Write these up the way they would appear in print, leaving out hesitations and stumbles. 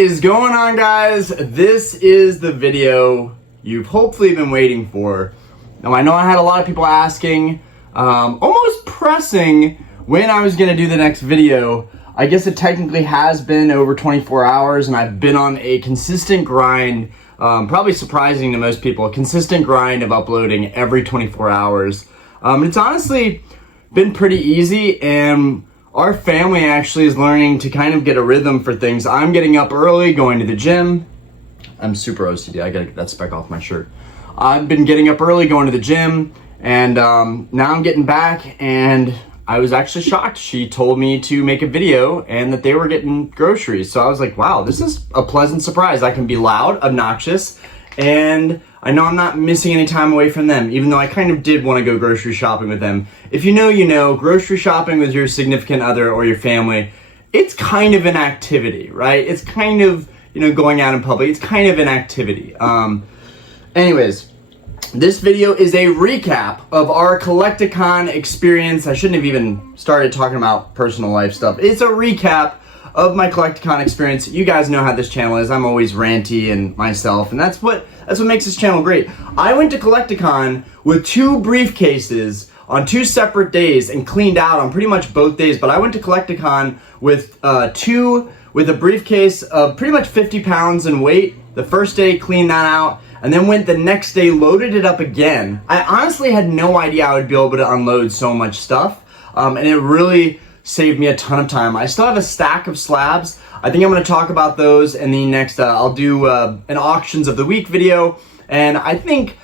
is going on, guys? This is the video you've hopefully been waiting for. Now, I know I had a lot of people asking, almost pressing, when I was gonna do the next video. I guess it technically has been over 24 hours and I've been on a consistent grind, probably surprising to most people, a consistent grind of uploading every 24 hours. It's honestly been pretty easy, and our family actually is learning to kind of get a rhythm for things. I'm getting up early, going to the gym. I'm super OCD, I gotta get that speck off my shirt. I've been getting up early, going to the gym, and now I'm getting back, and I was actually shocked. She told me to make a video and that they were getting groceries. So I was like, wow, this is a pleasant surprise. I can be loud, obnoxious, and I know I'm not missing any time away from them, even though I kind of did want to go grocery shopping with them. If you know, you know, grocery shopping with your significant other or your family, it's kind of an activity, right? It's kind of, you know, going out in public. It's kind of an activity. Anyways, this video is a recap of our Collecticon experience. I shouldn't have even started talking about personal life stuff. It's a recap of my Collecticon experience. You guys know how this channel is. I'm always ranty and myself, and that's what makes this channel great. I went to Collecticon with 2 briefcases on 2 separate days and cleaned out on pretty much both days, but I went to Collecticon with a briefcase of pretty much 50 pounds in weight. The first day, cleaned that out, and then went the next day, loaded it up again. I honestly had no idea I would be able to unload so much stuff, and it really saved me a ton of time. I still have a stack of slabs. I think I'm gonna talk about those in the next, I'll do an auctions of the week video, and I think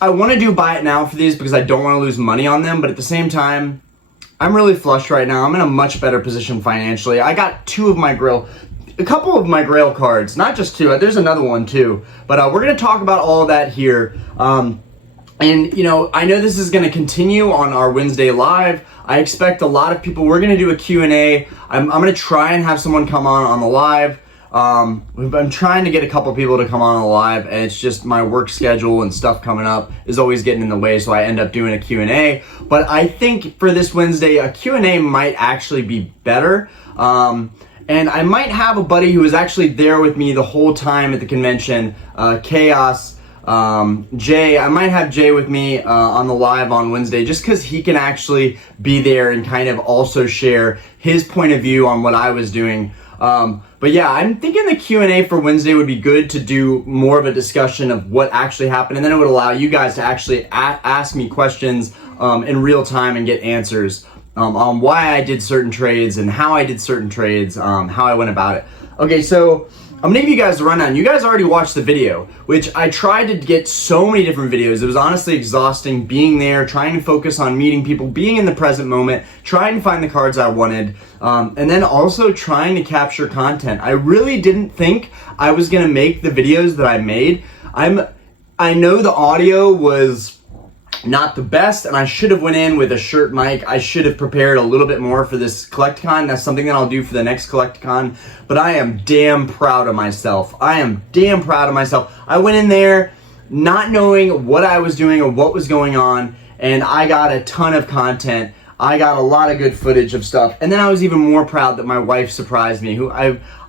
I wanna do buy it now for these because I don't wanna lose money on them, but at the same time, I'm really flush right now. I'm in a much better position financially. I got a couple of my Grail cards, not just 2, there's another one too, but we're gonna talk about all of that here. And you know, I know this is gonna continue on our Wednesday live. I expect a lot of people, we're gonna do a Q&A. I'm gonna try and have someone come on the live. I'm trying to get a couple people to come on the live, and it's just my work schedule and stuff coming up is always getting in the way, so I end up doing a Q&A. But I think for this Wednesday, a Q&A might actually be better. And I might have a buddy who was actually there with me the whole time at the convention, Chaos, Jay. I might have Jay with me on the live on Wednesday just because he can actually be there and kind of also share his point of view on what I was doing. But yeah, I'm thinking the Q&A for Wednesday would be good to do more of a discussion of what actually happened, and then it would allow you guys to actually ask me questions in real time and get answers on why I did certain trades and how I did certain trades, how I went about it. Okay, so I'm gonna give you guys a rundown. You guys already watched the video, which I tried to get so many different videos. It was honestly exhausting being there, trying to focus on meeting people, being in the present moment, trying to find the cards I wanted, and then also trying to capture content. I really didn't think I was gonna make the videos that I made. I know the audio was not the best, and I should have went in with a shirt mic. I should have prepared a little bit more for this Collecticon. That's something that I'll do for the next Collecticon, but I am damn proud of myself. I am damn proud of myself. I went in there not knowing what I was doing or what was going on, and I got a ton of content. I got a lot of good footage of stuff, and then I was even more proud that my wife surprised me, who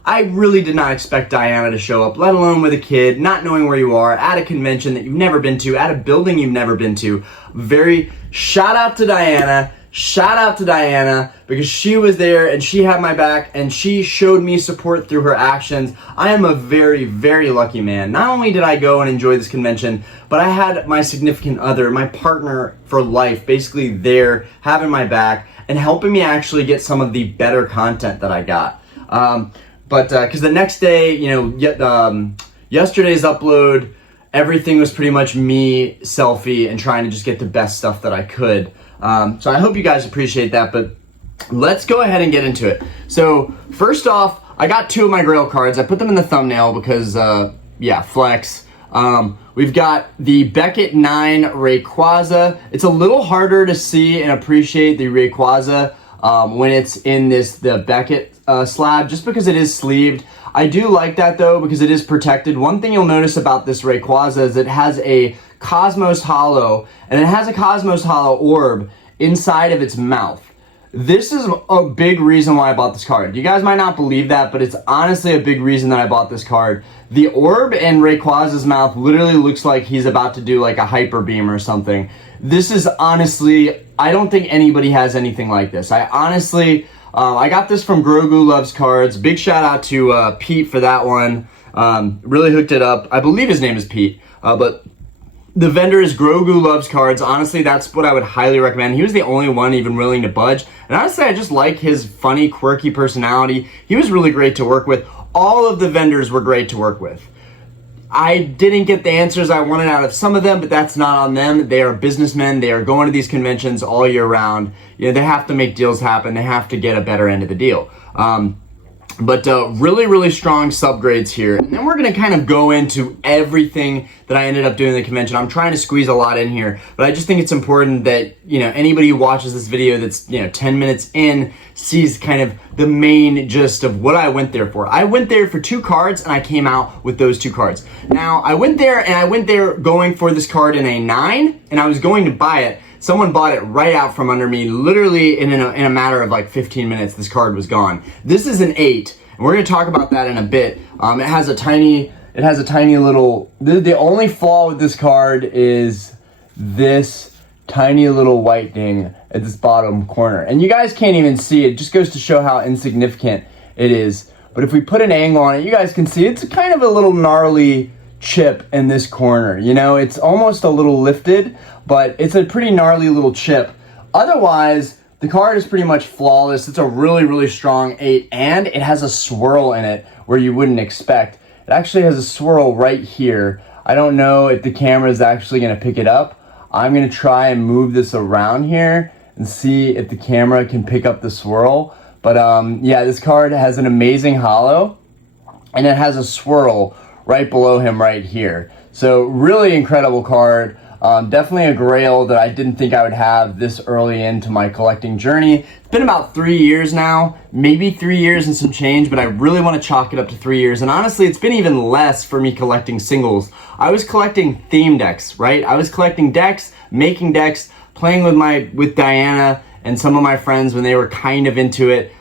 I really did not expect Diana to show up, let alone with a kid, not knowing where you are, at a convention that you've never been to, at a building you've never been to. Shout out to Diana, because she was there and she had my back and she showed me support through her actions. I am a very, very lucky man. Not only did I go and enjoy this convention, but I had my significant other, my partner for life, basically there, having my back and helping me actually get some of the better content that I got. But because the next day, you know, yesterday's upload, everything was pretty much me selfie and trying to just get the best stuff that I could. So I hope you guys appreciate that, but let's go ahead and get into it. So first off, I got 2 of my Grail cards. I put them in the thumbnail because, yeah, flex. We've got the Beckett 9 Rayquaza. It's a little harder to see and appreciate the Rayquaza when it's in the Beckett slab, just because it is sleeved. I do like that though, because it is protected. One thing you'll notice about this Rayquaza is it has a Cosmos Hollow, and it has a Cosmos Hollow orb inside of its mouth. this is a big reason why I bought this card. You guys might not believe that, but it's honestly a big reason that I bought this card. The orb in Rayquaz's mouth literally looks like he's about to do like a hyper beam or something. This is honestly, I don't think anybody has anything like this. I honestly, I got this from Grogu Loves Cards. Big shout out to Pete for that one. Really hooked it up. I believe his name is Pete, but the vendor is Grogu Loves Cards. Honestly, that's what I would highly recommend. He was the only one even willing to budge. And honestly, I just like his funny, quirky personality. He was really great to work with. All of the vendors were great to work with. I didn't get the answers I wanted out of some of them, but that's not on them. They are businessmen. They are going to these conventions all year round. You know, they have to make deals happen. They have to get a better end of the deal. But really, really strong subgrades here. And then we're going to kind of go into everything that I ended up doing at the convention. I'm trying to squeeze a lot in here, but I just think it's important that, you know, anybody who watches this video that's, you know, 10 minutes in sees kind of the main gist of what I went there for. I went there for 2 cards and I came out with those 2 cards. Now, I went there going for this card in a 9 and I was going to buy it. Someone bought it right out from under me. Literally in a matter of like 15 minutes, this card was gone. This is an 8, and we're gonna talk about that in a bit. It has a tiny little, the only flaw with this card is this tiny little white ding at this bottom corner. And you guys can't even see it. It just goes to show how insignificant it is. But if we put an angle on it, you guys can see it's kind of a little gnarly chip in this corner. You know, it's almost a little lifted, but it's a pretty gnarly little chip. Otherwise, the card is pretty much flawless. It's a really, really strong 8, and it has a swirl in it where you wouldn't expect. It actually has a swirl right here. I don't know if the camera is actually going to pick it up. I'm going to try and move this around here and see if the camera can pick up the swirl. But yeah, this card has an amazing holo, and it has a swirl right below him right here. So really incredible card. Definitely a grail that I didn't think I would have this early into my collecting journey. It's been about 3 years now, maybe 3 years and some change, but I really want to chalk it up to 3 years. And honestly, it's been even less for me collecting singles. I was collecting theme decks, right? I was collecting decks, making decks, playing with Diana and some of my friends when they were kind of into it.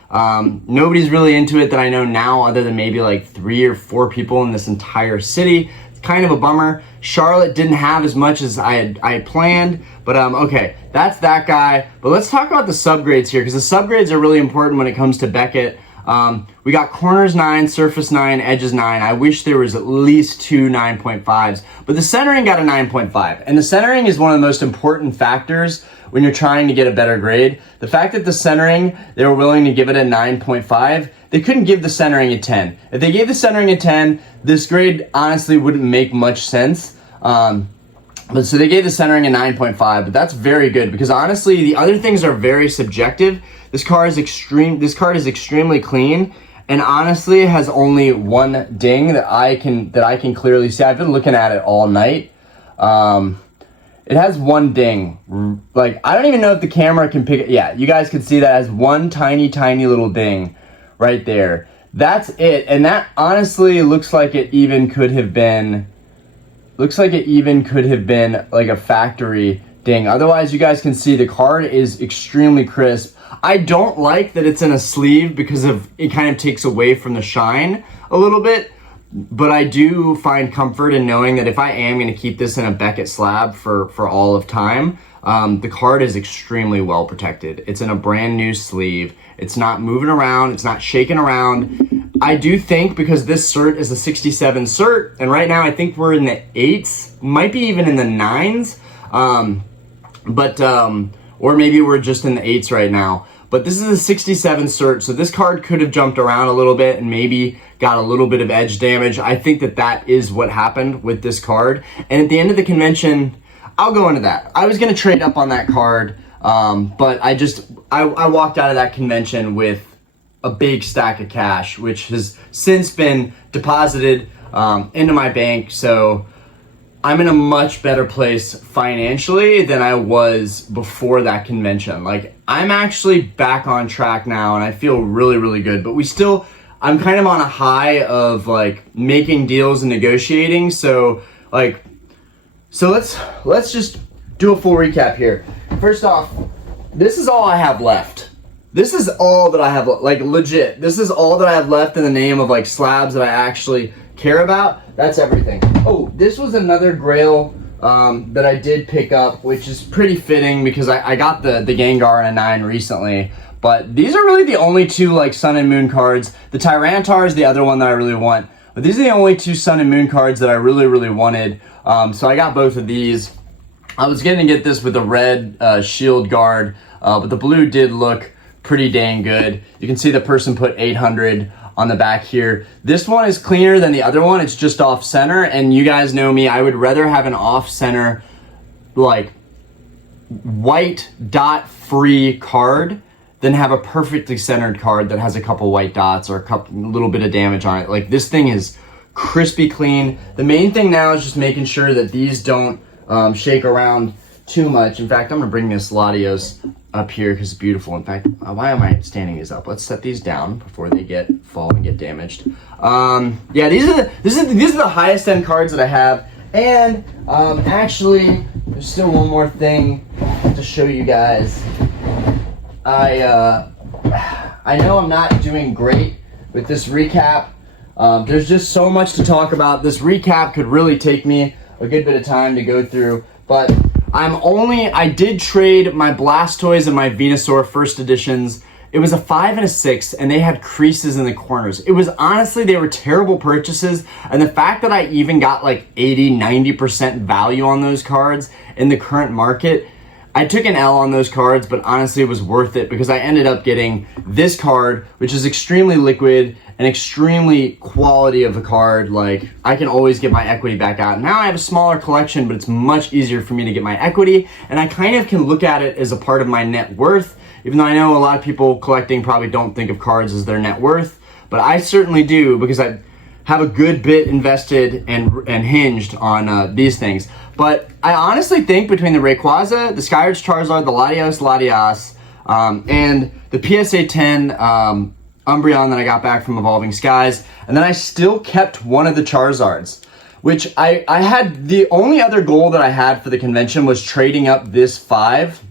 Nobody's really into it that I know now other than maybe like 3 or 4 people in this entire city. It's kind of a bummer. Charlotte didn't have as much as I planned, but okay, that's that guy. But let's talk about the subgrades here, because the subgrades are really important when it comes to Beckett. We got corners 9, surface 9, edges 9. I wish there was at least 2 9.5s, but the centering got a 9.5. And the centering is one of the most important factors when you're trying to get a better grade. The fact that the centering, they were willing to give it a 9.5, they couldn't give the centering a 10. If they gave the centering a 10, this grade honestly wouldn't make much sense. But so they gave the centering a 9.5, but that's very good because honestly, the other things are very subjective. This card is extremely clean, and honestly has only one ding that I can clearly see. I've been looking at it all night. It has one ding. Like, I don't even know if the camera can pick it. Yeah, you guys can see that it has one tiny little ding right there. That's it, and that honestly looks like it even could have been. Looks like it even could have been like a factory ding. Otherwise, you guys can see the card is extremely crisp. I don't like that it's in a sleeve because it kind of takes away from the shine a little bit. But I do find comfort in knowing that if I am going to keep this in a Beckett slab for all of time, the card is extremely well protected. It's in a brand new sleeve. It's not moving around. It's not shaking around. I do think because this cert is a 67 cert, and right now I think we're in the 8s, might be even in the 9s, or maybe we're just in the 8s right now. But this is a 67 cert, so this card could have jumped around a little bit and maybe got a little bit of edge damage. I think that is what happened with this card. And at the end of the convention, I'll go into that. I was going to trade up on that card, but I walked out of that convention with a big stack of cash, which has since been deposited into my bank. So I'm in a much better place financially than I was before that convention. Like, I'm actually back on track now and I feel really, really good, but I'm kind of on a high of like making deals and negotiating. So let's just do a full recap here. First off, this is all I have left. this is all that I have, like legit. This is all that I have left in the name of like slabs that I actually care about. That's everything. Oh, this was another Grail that I did pick up, which is pretty fitting because I got the Gengar in a 9 recently. But these are really the only two like Sun and Moon cards. The Tyranitar is the other one that I really want. But these are the only two Sun and Moon cards that I really wanted. So I got both of these. I was going to get this with a red shield guard, but the blue did look pretty dang good. You can see the person put 800 on the back here. This one is cleaner than the other one. It's just off center, and you guys know me. I would rather have an off center, like white dot free card than have a perfectly centered card that has a couple white dots or a little bit of damage on it. Like this thing is crispy clean. The main thing now is just making sure that these don't shake around too much. In fact, I'm gonna bring this Latios up here because it's beautiful. In fact, why am I standing these up? Let's set these down before they fall and get damaged. Yeah, these are the highest end cards that I have. And actually, there's still one more thing to show you guys. I know I'm not doing great with this recap. There's just so much to talk about. This recap could really take me a good bit of time to go through, but I did trade my Blastoise and my Venusaur first editions. It was a 5 and a 6, and they had creases in the corners. It was honestly, they were terrible purchases, and the fact that I even got like 80-90% value on those cards in the current market, I took an L on those cards, but honestly it was worth it because I ended up getting this card, which is extremely liquid and extremely quality of a card. Like, I can always get my equity back out. Now I have a smaller collection, but it's much easier for me to get my equity, and I kind of can look at it as a part of my net worth, even though I know a lot of people collecting probably don't think of cards as their net worth, but I certainly do because I have a good bit invested and hinged on these things. But I honestly think between the Rayquaza, the Skyarch Charizard, the Latios, and the PSA 10 Umbreon that I got back from Evolving Skies, and then I still kept one of the Charizards, which I had, the only other goal that I had for the convention was trading up this 5.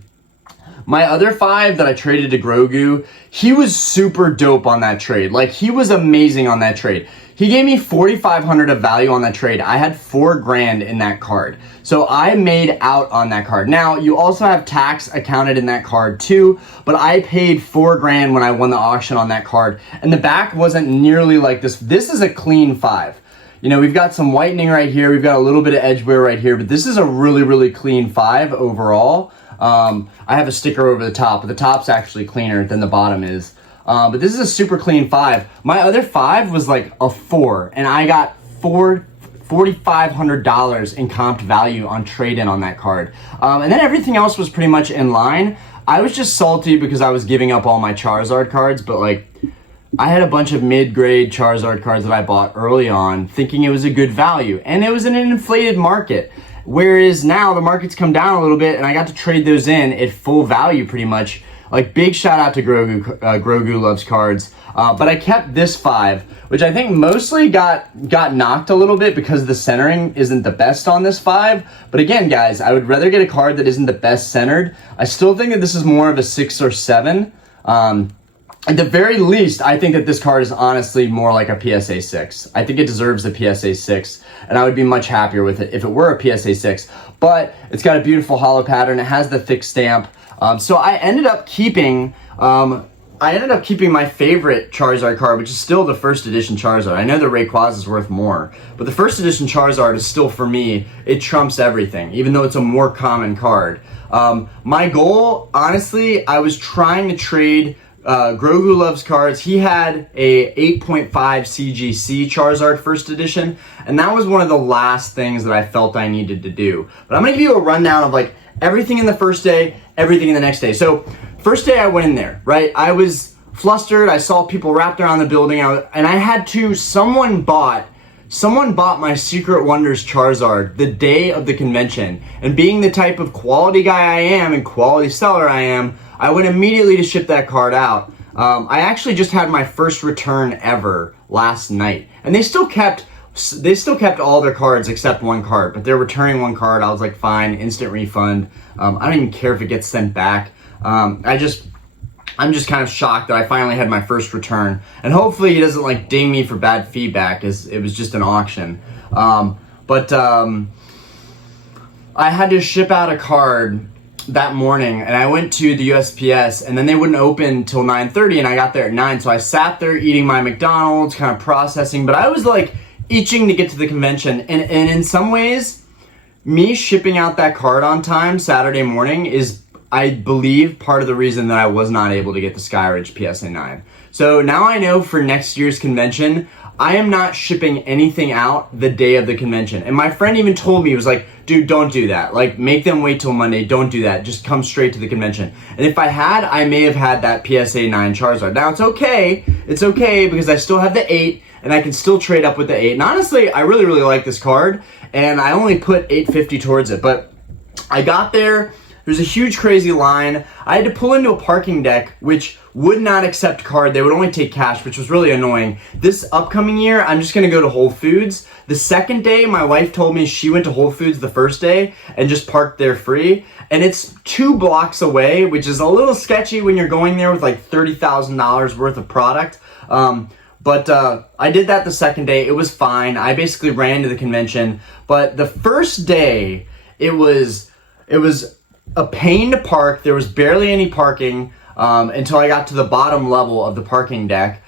My other 5 that I traded to Grogu, he was super dope on that trade. Like, he was amazing on that trade. He gave me 4,500 of value on that trade. I had $4,000 in that card. So I made out on that card. Now, you also have tax accounted in that card too, but I paid $4,000 when I won the auction on that card. And the back wasn't nearly like this. This is a clean 5. You know, we've got some whitening right here. We've got a little bit of edge wear right here, but this is a really clean 5 overall. I have a sticker over the top, but the top's actually cleaner than the bottom is. But this is a super clean 5. My other 5 was like a 4, and I got $4,500 in comped value on trade-in on that card. And then everything else was pretty much in line. I was just salty because I was giving up all my Charizard cards, but like, I had a bunch of mid-grade Charizard cards that I bought early on thinking it was a good value, and it was in an inflated market. Whereas now the market's come down a little bit, and I got to trade those in at full value pretty much. Like, big shout out to Grogu. Grogu loves cards. But I kept this 5, which I think mostly got knocked a little bit because the centering isn't the best on this 5. But again, guys, I would rather get a card that isn't the best centered. I still think that this is more of a 6 or 7. At the very least, I think that this card is honestly more like a PSA 6. I think it deserves a PSA 6, and I would be much happier with it if it were a PSA 6. But it's got a beautiful hollow pattern. It has the thick stamp. So I ended up keeping my favorite Charizard card, which is still the first edition Charizard. I know the Rayquaza is worth more, but the first edition Charizard is still, for me, it trumps everything, even though it's a more common card. My goal, honestly, I was trying to trade Grogu loves cards. He had a 8.5 CGC Charizard first edition, and that was one of the last things that I felt I needed to do. But I'm going to give you a rundown of like everything in the first day, everything in the next day. So first day I went in there, right? I was flustered. I saw people wrapped around the building, and I had to, someone bought my Secret Wonders Charizard the day of the convention. And being the type of quality guy I am and quality seller I am, I went immediately to ship that card out. I actually just had my first return ever last night, and they still kept all their cards except one card, but they're returning one card. I was like, fine, instant refund. I don't even care if it gets sent back. I I'm just kind of shocked that I finally had my first return. And hopefully he doesn't like ding me for bad feedback, as it was just an auction. I had to ship out a card that morning, and I went to the USPS, and then they wouldn't open till 9:30, and I got there at 9, so I sat there eating my McDonald's, kind of processing, but I was like itching to get to the convention, and in some ways, me shipping out that card on time Saturday morning is, I believe, part of the reason that I was not able to get the Skyridge PSA 9. So now I know for next year's convention, I am not shipping anything out the day of the convention. And my friend even told me, he was like, dude, don't do that. Like, make them wait till Monday. Don't do that. Just come straight to the convention. And if I had, I may have had that PSA 9 Charizard. Now, it's okay. It's okay because I still have the 8, and I can still trade up with the 8. And honestly, I really, really like this card, and I only put $8.50 towards it. But I got there. There's a huge, crazy line. I had to pull into a parking deck, which would not accept card. They would only take cash, which was really annoying. This upcoming year, I'm just gonna go to Whole Foods. The second day, my wife told me she went to Whole Foods the first day and just parked there free. And it's 2 blocks away, which is a little sketchy when you're going there with like $30,000 worth of product. But I did that the second day. It was fine. I basically ran to the convention. But the first day, it was a pain to park. There was barely any parking until I got to the bottom level of the parking deck,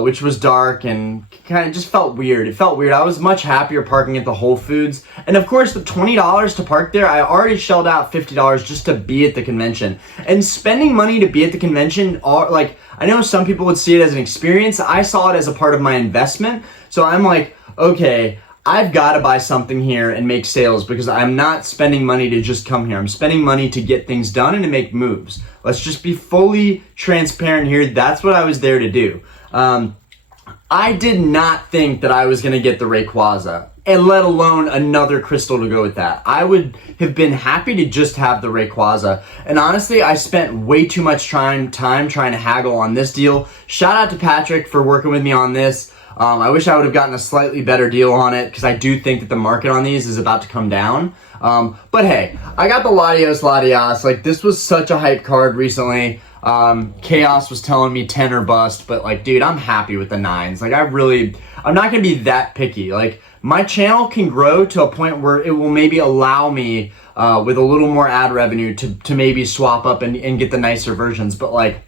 which was dark and kind of just felt weird. It felt weird. I was much happier parking at the Whole Foods. And of course, the $20 to park there, I already shelled out $50 just to be at the convention. And spending money to be at the convention, like, I know some people would see it as an experience. I saw it as a part of my investment. So I'm like, okay, I've got to buy something here and make sales because I'm not spending money to just come here. I'm spending money to get things done and to make moves. Let's just be fully transparent here. That's what I was there to do. I did not think that I was going to get the Rayquaza, and let alone another crystal to go with that. I would have been happy to just have the Rayquaza. And honestly, I spent way too much time trying to haggle on this deal. Shout out to Patrick for working with me on this. I wish I would have gotten a slightly better deal on it because I do think that the market on these is about to come down. But hey, I got the Latios. Like, this was such a hype card recently. Chaos was telling me 10 or bust, but like, dude, I'm happy with the 9s. Like, I'm not going to be that picky. Like, my channel can grow to a point where it will maybe allow me, with a little more ad revenue to maybe swap up and get the nicer versions. But like,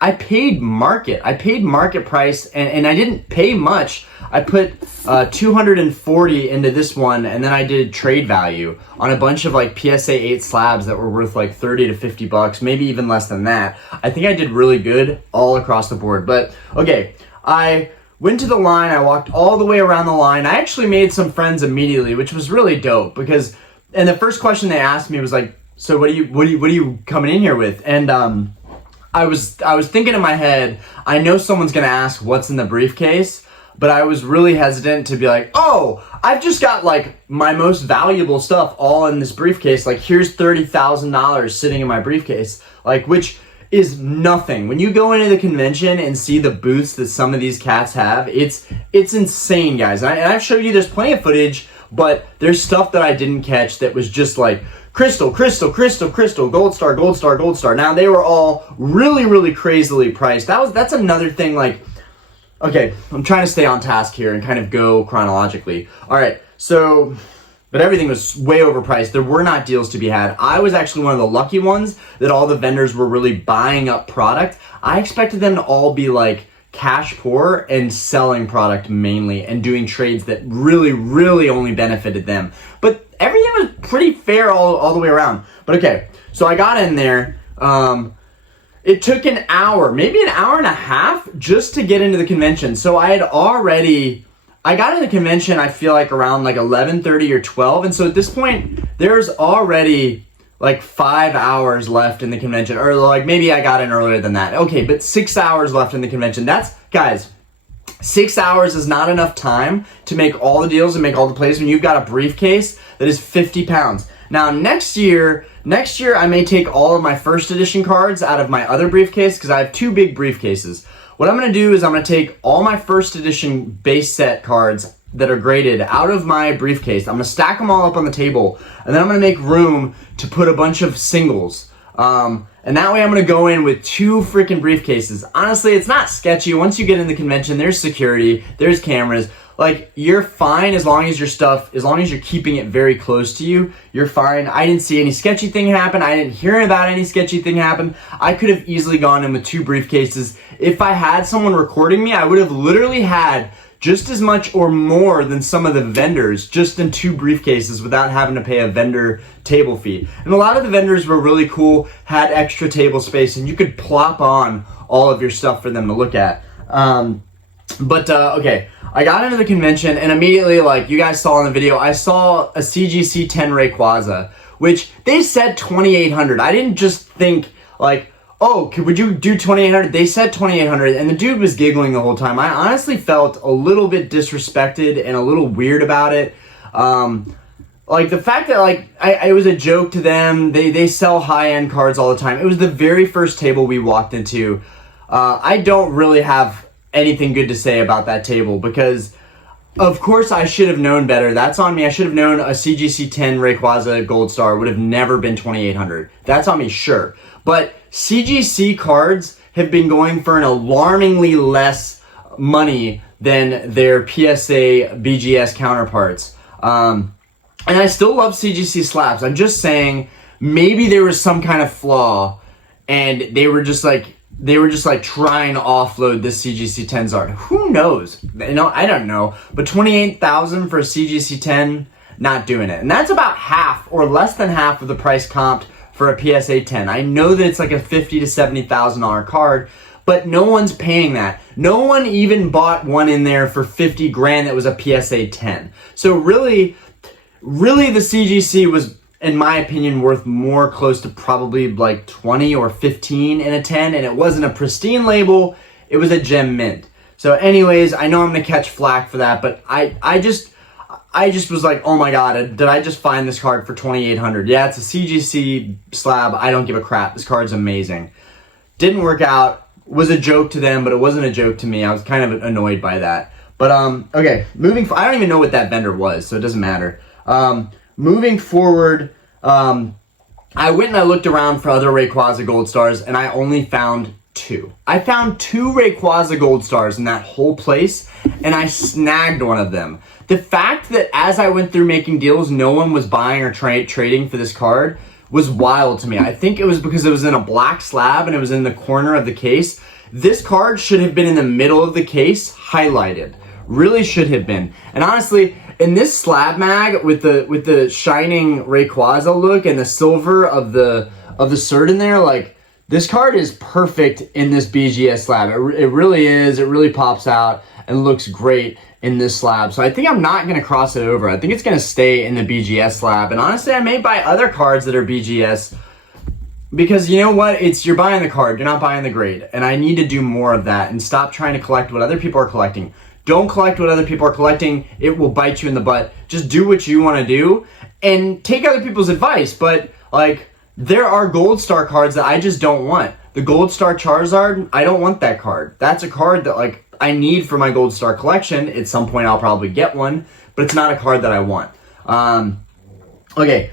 I paid market price, and I didn't pay much. I put 240 into this one, and then I did trade value on a bunch of like PSA 8 slabs that were worth like 30 to 50 bucks, maybe even less than that. I think I did really good all across the board. But okay, I went to the line, I walked all the way around the line. I actually made some friends immediately, which was really dope because, and the first question they asked me was like, so what are you coming in here with? And I was thinking in my head, I know someone's gonna ask what's in the briefcase, but I was really hesitant to be like, oh, I've just got like my most valuable stuff all in this briefcase. Like, here's $30,000 sitting in my briefcase, like, which is nothing. When you go into the convention and see the booths that some of these cats have, it's insane, guys. And I've showed you there's plenty of footage, but there's stuff that I didn't catch that was just like, crystal, gold star. Now, they were all really, really crazily priced. That's another thing, like, okay, I'm trying to stay on task here and kind of go chronologically. All right, so, but everything was way overpriced. There were not deals to be had. I was actually one of the lucky ones that all the vendors were really buying up product. I expected them to all be like cash poor and selling product mainly and doing trades that really, really only benefited them. But everything was pretty fair all the way around. But okay, so I got in there. It took an hour, maybe an hour and a half just to get into the convention. So I got in the convention, I feel like around like 11:30 or 12. And so at this point, there's already like 5 hours left in the convention. Or like maybe I got in earlier than that. Okay, but 6 hours left in the convention. Guys, 6 hours is not enough time to make all the deals and make all the plays when you've got a briefcase that is 50 pounds. Now, next year, I may take all of my first edition cards out of my other briefcase because I have 2 big briefcases. What I'm going to do is I'm going to take all my first edition base set cards that are graded out of my briefcase. I'm going to stack them all up on the table, and then I'm going to make room to put a bunch of singles. And And that way I'm gonna go in with 2 freaking briefcases. Honestly, it's not sketchy. Once you get in the convention, there's security, there's cameras. Like, you're fine as long as you're keeping it very close to you, you're fine. I didn't see any sketchy thing happen. I didn't hear about any sketchy thing happen. I could have easily gone in with 2 briefcases. If I had someone recording me, I would have literally had just as much or more than some of the vendors just in 2 briefcases without having to pay a vendor table fee. And a lot of the vendors were really cool, had extra table space, and you could plop on all of your stuff for them to look at. Okay, I got into the convention and immediately, like you guys saw in the video, I saw a CGC 10 Rayquaza, which they said 2,800. I didn't just think like, oh, would you do 2,800? They said 2,800 and the dude was giggling the whole time. I honestly felt a little bit disrespected and a little weird about it. Like the fact that like it was a joke to them. They sell high-end cards all the time. It was the very first table we walked into. I don't really have anything good to say about that table because of course I should have known better. That's on me. I should have known a CGC 10 Rayquaza Gold Star would have never been 2,800. That's on me, sure. But CGC cards have been going for an alarmingly less money than their PSA BGS counterparts. And I still love CGC slabs. I'm just saying maybe there was some kind of flaw and they were just like trying to offload this CGC 10 Zard. Who knows? I don't know. But 28,000 for a CGC 10, not doing it. And that's about half or less than half of the price comped for a PSA 10. I know that it's like a $50,000 to $70,000 card, but no one's paying that. No one even bought one in there for 50 grand that was a PSA 10. So really the CGC was, in my opinion, worth more close to probably like 20 or 15 in a 10, and it wasn't a pristine label, it was a gem mint. So anyways, I know I'm gonna catch flack for that, but I just was like, oh my god, did I just find this card for 2,800? Yeah, it's a CGC slab, I don't give a crap, this card's amazing. Didn't work out, was a joke to them, but it wasn't a joke to me. I was kind of annoyed by that. But okay, I don't even know what that vendor was, so it doesn't matter. Moving forward, I went and I looked around for other Rayquaza Gold Stars, and I only found 2. I found 2 Rayquaza Gold Stars in that whole place, and I snagged one of them. The fact that as I went through making deals, no one was buying or trading for this card was wild to me. I think it was because it was in a black slab and it was in the corner of the case. This card should have been in the middle of the case, highlighted. Really should have been. And honestly, in this slab mag with the shining Rayquaza look and the silver of the cert in there, like this card is perfect in this BGS slab. It really is. It really pops out and looks great in this slab. So I think I'm not going to cross it over. I think it's going to stay in the BGS slab. And honestly, I may buy other cards that are BGS because you know what? You're buying the card. You're not buying the grade. And I need to do more of that and stop trying to collect what other people are collecting. Don't collect what other people are collecting. It will bite you in the butt. Just do what you want to do and take other people's advice. But like, there are Gold Star cards that I just don't want. The Gold Star Charizard, I don't want that card. That's a card that like I need for my Gold Star collection. At some point I'll probably get one, but it's not a card that I want. Okay.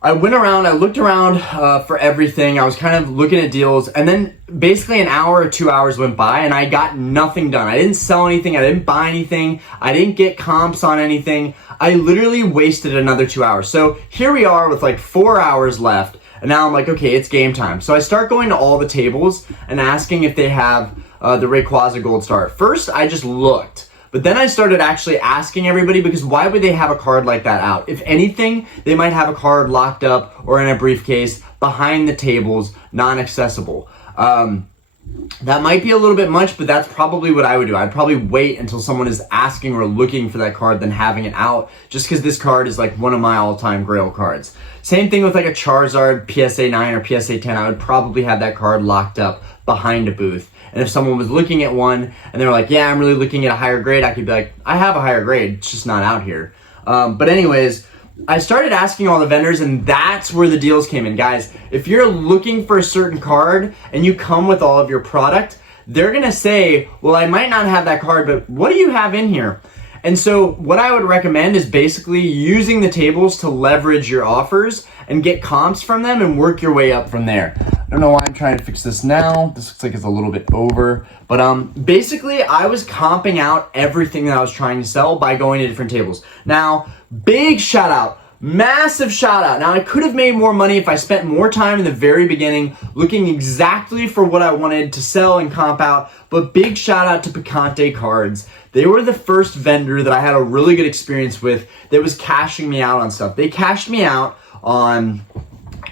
I went around, I looked around for everything. I was kind of looking at deals, and then basically an hour or 2 hours went by and I got nothing done. I didn't sell anything, I didn't buy anything, I didn't get comps on anything. I literally wasted another 2 hours. So here we are with like 4 hours left, and now I'm like, okay, it's game time. So I start going to all the tables and asking if they have the Rayquaza Gold Star. At first, I just looked. But then I started actually asking everybody, because why would they have a card like that out? If anything, they might have a card locked up or in a briefcase behind the tables, non-accessible. That might be a little bit much, but that's probably what I would do. I'd probably wait until someone is asking or looking for that card than having it out, just because this card is like one of my all-time grail cards. Same thing with like a Charizard PSA 9 or PSA 10. I would probably have that card locked up behind a booth. And if someone was looking at one and they were like, yeah, I'm really looking at a higher grade, I could be like, I have a higher grade, it's just not out here. But anyways, I started asking all the vendors, and that's where the deals came in. Guys, if you're looking for a certain card and you come with all of your product, they're gonna say, well, I might not have that card, but what do you have in here? And so what I would recommend is basically using the tables to leverage your offers and get comps from them and work your way up from there. I don't know why I'm trying to fix this now. This looks like it's a little bit over. But basically, I was comping out everything that I was trying to sell by going to different tables. Now, big shout out. Massive shout out. Now, I could have made more money if I spent more time in the very beginning looking exactly for what I wanted to sell and comp out, but big shout out to Picante Cards. They were the first vendor that I had a really good experience with that was cashing me out on stuff. They cashed me out on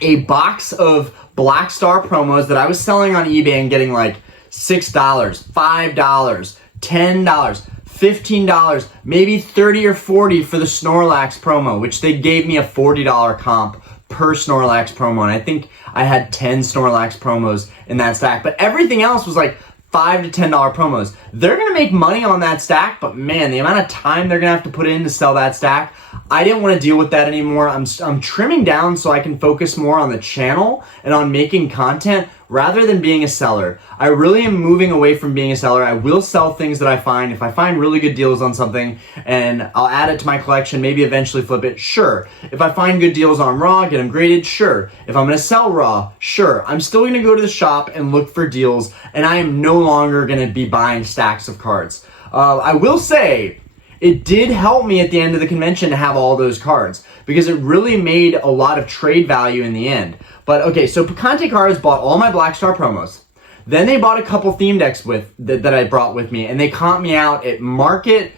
a box of Black Star promos that I was selling on eBay and getting like $6, $5, $10, $15, maybe 30 or 40 for the Snorlax promo, which they gave me a $40 comp per Snorlax promo. And I think I had 10 Snorlax promos in that stack, but everything else was like $5 to $10 promos. They're going to make money on that stack, but man, the amount of time they're going to have to put in to sell that stack, I didn't want to deal with that anymore. I'm trimming down so I can focus more on the channel and on making content rather than being a seller. I really am moving away from being a seller. I will sell things that I find. If I find really good deals on something and I'll add it to my collection, maybe eventually flip it, sure. If I find good deals on Raw, get them graded, sure. If I'm gonna sell Raw, sure. I'm still gonna go to the shop and look for deals, and I am no longer gonna be buying stacks of cards. I will say, it did help me at the end of the convention to have all those cards because it really made a lot of trade value in the end. But okay, so Picante Cards bought all my Black Star promos. Then they bought a couple theme decks that I brought with me, and they comped me out at market.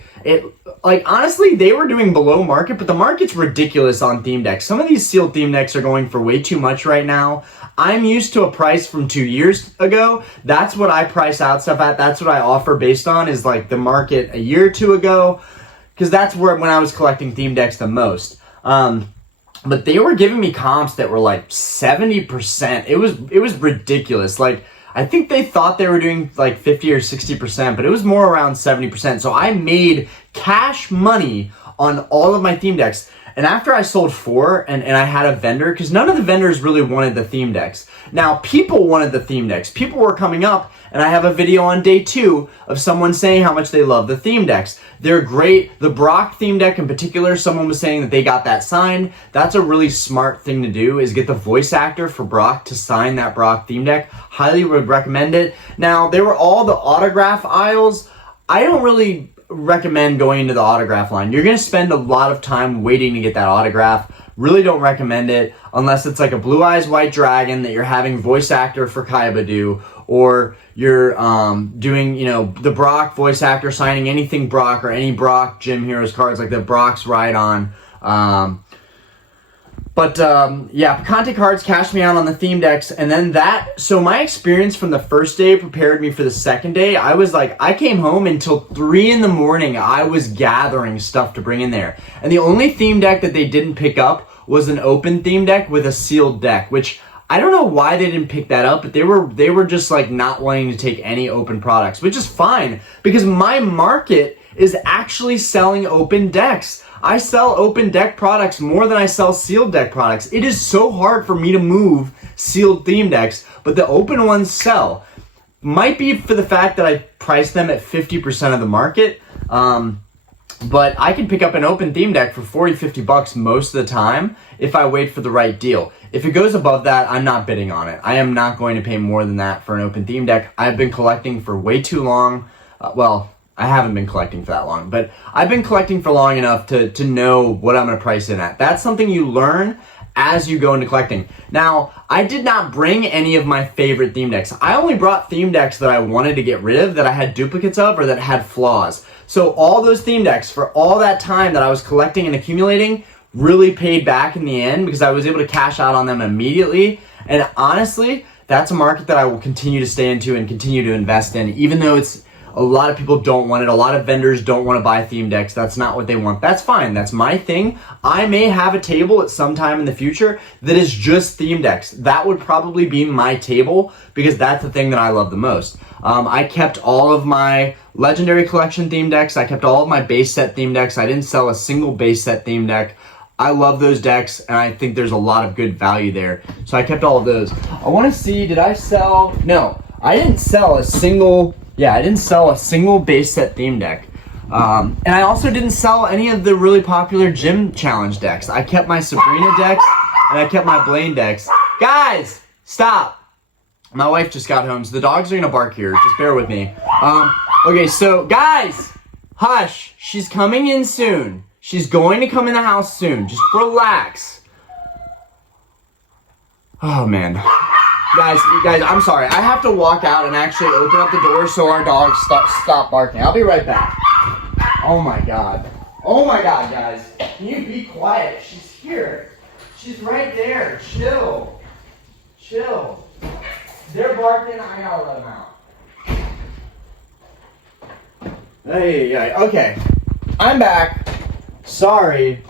Like honestly, they were doing below market, but the market's ridiculous on theme decks. Some of these sealed theme decks are going for way too much right now. I'm used to a price from 2 years ago. That's what I price out stuff at. That's what I offer based on is like the market a year or two ago, because that's when I was collecting theme decks the most. But they were giving me comps that were like 70%. It was ridiculous. Like I think they thought they were doing like 50 or 60%, but it was more around 70%. So I made cash money on all of my theme decks. And after I sold 4 and I had a vendor, because none of the vendors really wanted the theme decks. Now, people wanted the theme decks. People were coming up, and I have a video on day 2 of someone saying how much they love the theme decks. They're great. The Brock theme deck in particular, someone was saying that they got that signed. That's a really smart thing to do, is get the voice actor for Brock to sign that Brock theme deck. Highly would recommend it. Now, they were all the autograph aisles. I don't really recommend going into the autograph line. You're going to spend a lot of time waiting to get that autograph. Really don't recommend it unless it's like a Blue Eyes White Dragon that you're having voice actor for Kaiba do, or you're doing, the Brock voice actor signing anything Brock or any Brock Gym Heroes cards like the Brock's Ride On. Yeah, Picante Cards cashed me out on the theme decks, and then so my experience from the first day prepared me for the second day. I came home until 3 in the morning. I was gathering stuff to bring in there. And the only theme deck that they didn't pick up was an open theme deck with a sealed deck, which I don't know why they didn't pick that up, but they were just like not wanting to take any open products, which is fine because my market is actually selling open decks. I sell open deck products more than I sell sealed deck products. It is so hard for me to move sealed theme decks, but the open ones sell. Might be for the fact that I price them at 50% of the market, but I can pick up an open theme deck for 40, 50 bucks most of the time if I wait for the right deal. If it goes above that, I'm not bidding on it. I am not going to pay more than that for an open theme deck. I've been collecting for way too long. I haven't been collecting for that long, but I've been collecting for long enough to know what I'm going to price in at. That's something you learn as you go into collecting. Now, I did not bring any of my favorite theme decks. I only brought theme decks that I wanted to get rid of, that I had duplicates of, or that had flaws. So all those theme decks for all that time that I was collecting and accumulating really paid back in the end because I was able to cash out on them immediately. And honestly, that's a market that I will continue to stay into and continue to invest in, even though a lot of people don't want it. A lot of vendors don't want to buy theme decks. That's not what they want. That's fine. That's my thing. I may have a table at some time in the future that is just theme decks. That would probably be my table because that's the thing that I love the most. I kept all of my Legendary Collection theme decks. I kept all of my base set theme decks. I didn't sell a single base set theme deck. I love those decks, and I think there's a lot of good value there. So I kept all of those. I want to see, did I sell? No, I didn't sell a single... Yeah, I didn't sell a single base set theme deck. And I also didn't sell any of the really popular gym challenge decks. I kept my Sabrina decks and I kept my Blaine decks. Guys, stop. My wife just got home, so the dogs are gonna bark here. Just bear with me. Okay, so guys, hush. She's coming in soon. She's going to come in the house soon. Just relax. Oh man. Guys, I'm sorry. I have to walk out and actually open up the door so our dogs stop barking. I'll be right back. Oh my god. Oh my god, guys. Can you be quiet? She's here. She's right there. Chill. Chill. They're barking. I gotta let them out. Hey, okay. I'm back. Sorry.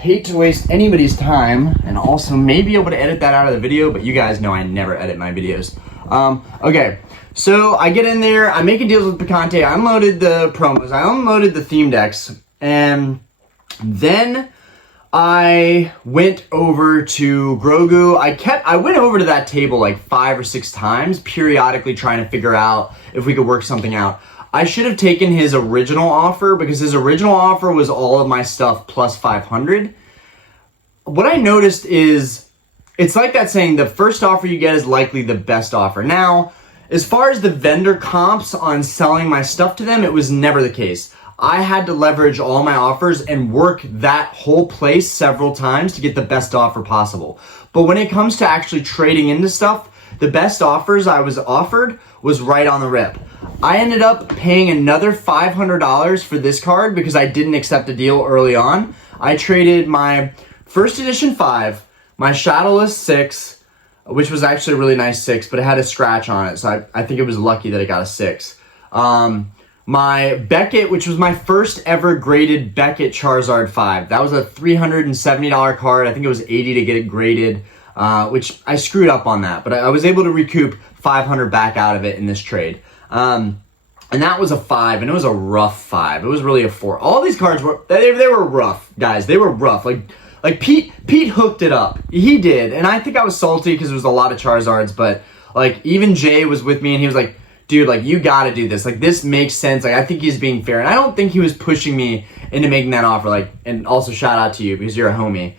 Hate to waste anybody's time, and also may be able to edit that out of the video, but you guys know I never edit my videos. Okay, so I get in there, I'm making deals with Picante, I unloaded the promos, I unloaded the theme decks, and then I went over to Grogu. I went over to that table like 5 or 6 times, periodically trying to figure out if we could work something out. I should have taken his original offer because his original offer was all of my stuff plus 500. What I noticed is it's like that saying, the first offer you get is likely the best offer. Now, as far as the vendor comps on selling my stuff to them, it was never the case. I had to leverage all my offers and work that whole place several times to get the best offer possible. But when it comes to actually trading into stuff, the best offers I was offered was right on the rip. I ended up paying another $500 for this card because I didn't accept a deal early on. I traded my first edition 5, my Shadowless 6, which was actually a really nice 6, but it had a scratch on it, so I think it was lucky that it got a 6. My Beckett, which was my first ever graded Beckett Charizard 5. That was a $370 card. I think it was $80 to get it graded, which I screwed up on that, but I was able to recoup $500 back out of it in this trade. And that was a 5, and it was a rough 5. It was really a 4. All these cards were, they were rough, guys. They were rough. Like Pete hooked it up. He did, and I think I was salty because there was a lot of Charizards, but like even Jay was with me, and he was like, dude, like you gotta do this. Like this makes sense. Like I think he's being fair, and I don't think he was pushing me into making that offer. Like, and also shout out to you because you're a homie.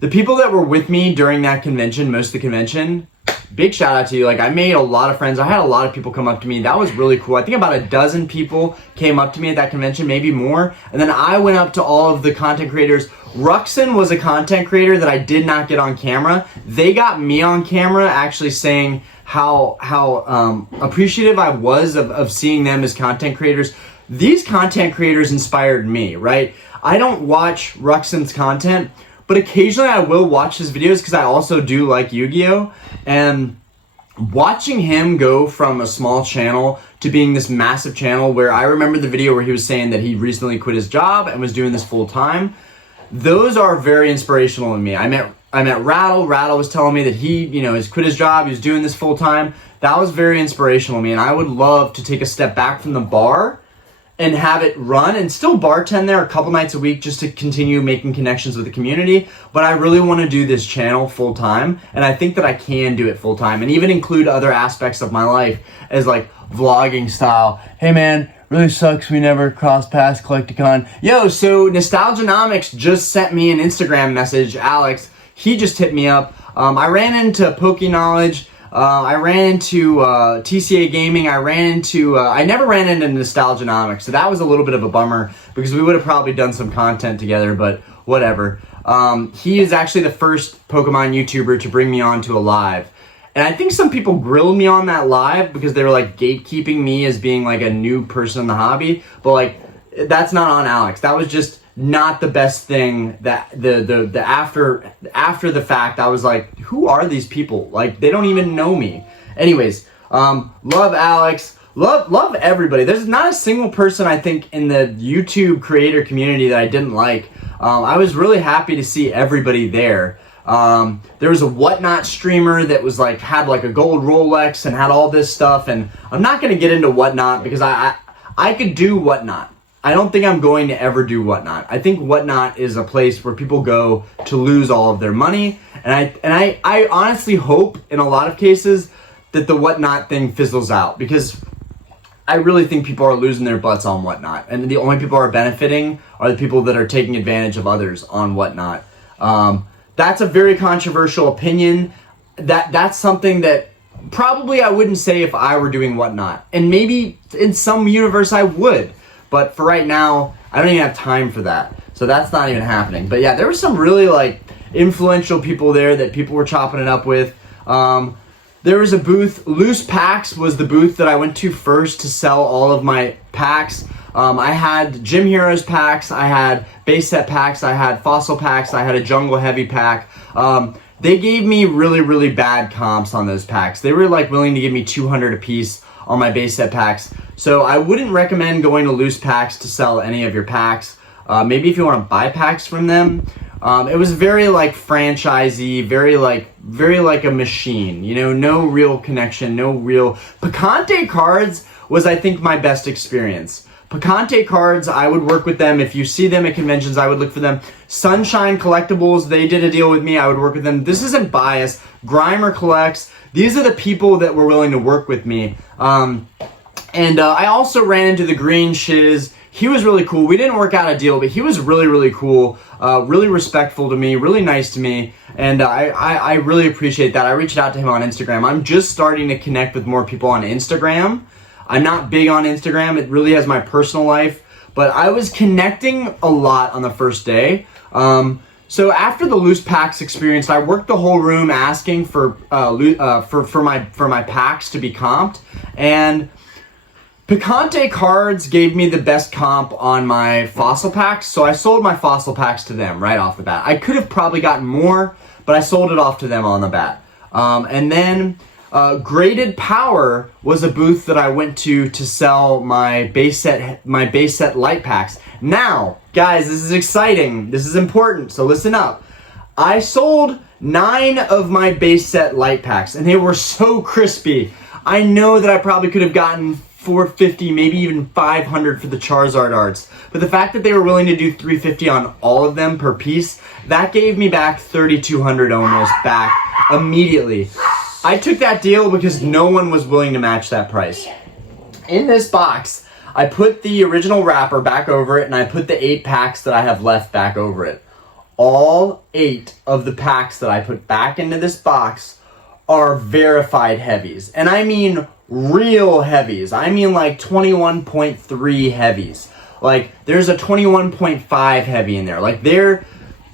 The people that were with me during that convention, most of the convention, big shout out to you. Like I made a lot of friends. I had a lot of people come up to me. That was really cool. I think about a dozen people came up to me at that convention, maybe more. And then I went up to all of the content creators. Ruxin was a content creator that I did not get on camera. They got me on camera actually saying how appreciative I was of seeing them as content creators. These content creators inspired me, right? I don't watch Ruxin's content, but occasionally I will watch his videos because I also do like Yu-Gi-Oh! And watching him go from a small channel to being this massive channel, where I remember the video where he was saying that he recently quit his job and was doing this full time, those are very inspirational in me. I met Rattle. Rattle was telling me that he, has quit his job, he was doing this full time. That was very inspirational to me, and I would love to take a step back from the bar and have it run and still bartend there a couple nights a week just to continue making connections with the community. But I really want to do this channel full time, and I think that I can do it full time and even include other aspects of my life as like vlogging style. Hey man, really sucks we never crossed paths Collecticon. Yo, so Nostalgianomics just sent me an Instagram message. Alex, he just hit me up. I ran into Poke Knowledge. I ran into TCA Gaming. I never ran into Nostalgianomics, so that was a little bit of a bummer because we would have probably done some content together, but whatever. He is actually the first Pokemon YouTuber to bring me on to a live. And I think some people grilled me on that live because they were like gatekeeping me as being like a new person in the hobby, but like that's not on Alex. That was just not the best thing. That the after the fact, I was like, who are these people? Like they don't even know me. Anyways, love Alex, love everybody. There's not a single person I think in the YouTube creator community that I didn't like. I was really happy to see everybody there. There was a Whatnot streamer that was like had like a gold Rolex and had all this stuff, and I'm not gonna get into Whatnot because I could do Whatnot. I don't think I'm going to ever do Whatnot. I think Whatnot is a place where people go to lose all of their money, and I honestly hope in a lot of cases that the Whatnot thing fizzles out, because I really think people are losing their butts on Whatnot, and the only people who are benefiting are the people that are taking advantage of others on Whatnot. That's a very controversial opinion. That's something that probably I wouldn't say if I were doing Whatnot, and maybe in some universe I would, but for right now I don't even have time for that, so that's not even happening. But yeah, there were some really like influential people there that people were chopping it up with. There was a booth, Loose Packs was the booth that I went to first to sell all of my packs. I had Gym Heroes packs, I had base set packs, I had fossil packs, I had a jungle heavy pack. They gave me really bad comps on those packs. They were like willing to give me 200 a piece on my base set packs. So I wouldn't recommend going to Loose Packs to sell any of your packs. Maybe if you want to buy packs from them. It was very like franchisey, very like a machine, you know, no real connection, no real. Picante Cards was, I think, my best experience. Picante Cards, I would work with them. If you see them at conventions, I would look for them. Sunshine Collectibles, they did a deal with me. I would work with them. This isn't bias. Grimer Collects, these are the people that were willing to work with me. I also ran into the Green Shiz. He was really cool. We didn't work out a deal, but he was really cool, really respectful to me, really nice to me, and I really appreciate that. I reached out to him on Instagram. I'm just starting to connect with more people on Instagram. I'm not big on Instagram. It really has my personal life, but I was connecting a lot on the first day. So after the Loose Packs experience, I worked the whole room asking for my packs to be comped, and Picante Cards gave me the best comp on my fossil packs, so I sold my fossil packs to them right off the bat. I could have probably gotten more, but I sold it off to them on the bat. And then Graded Power was a booth that I went to sell my base set light packs. Now, guys, this is exciting. This is important, so listen up. I sold 9 of my base set light packs, and they were so crispy. I know that I probably could have gotten 450, maybe even 500 for the Charizard arts. But the fact that they were willing to do 350 on all of them per piece, that gave me back 3,200 almost back immediately. I took that deal because no one was willing to match that price. In this box, I put the original wrapper back over it, and I put the 8 packs that I have left back over it. All 8 of the packs that I put back into this box are verified heavies. And I mean real heavies. I mean like 21.3 heavies. Like there's a 21.5 heavy in there. Like the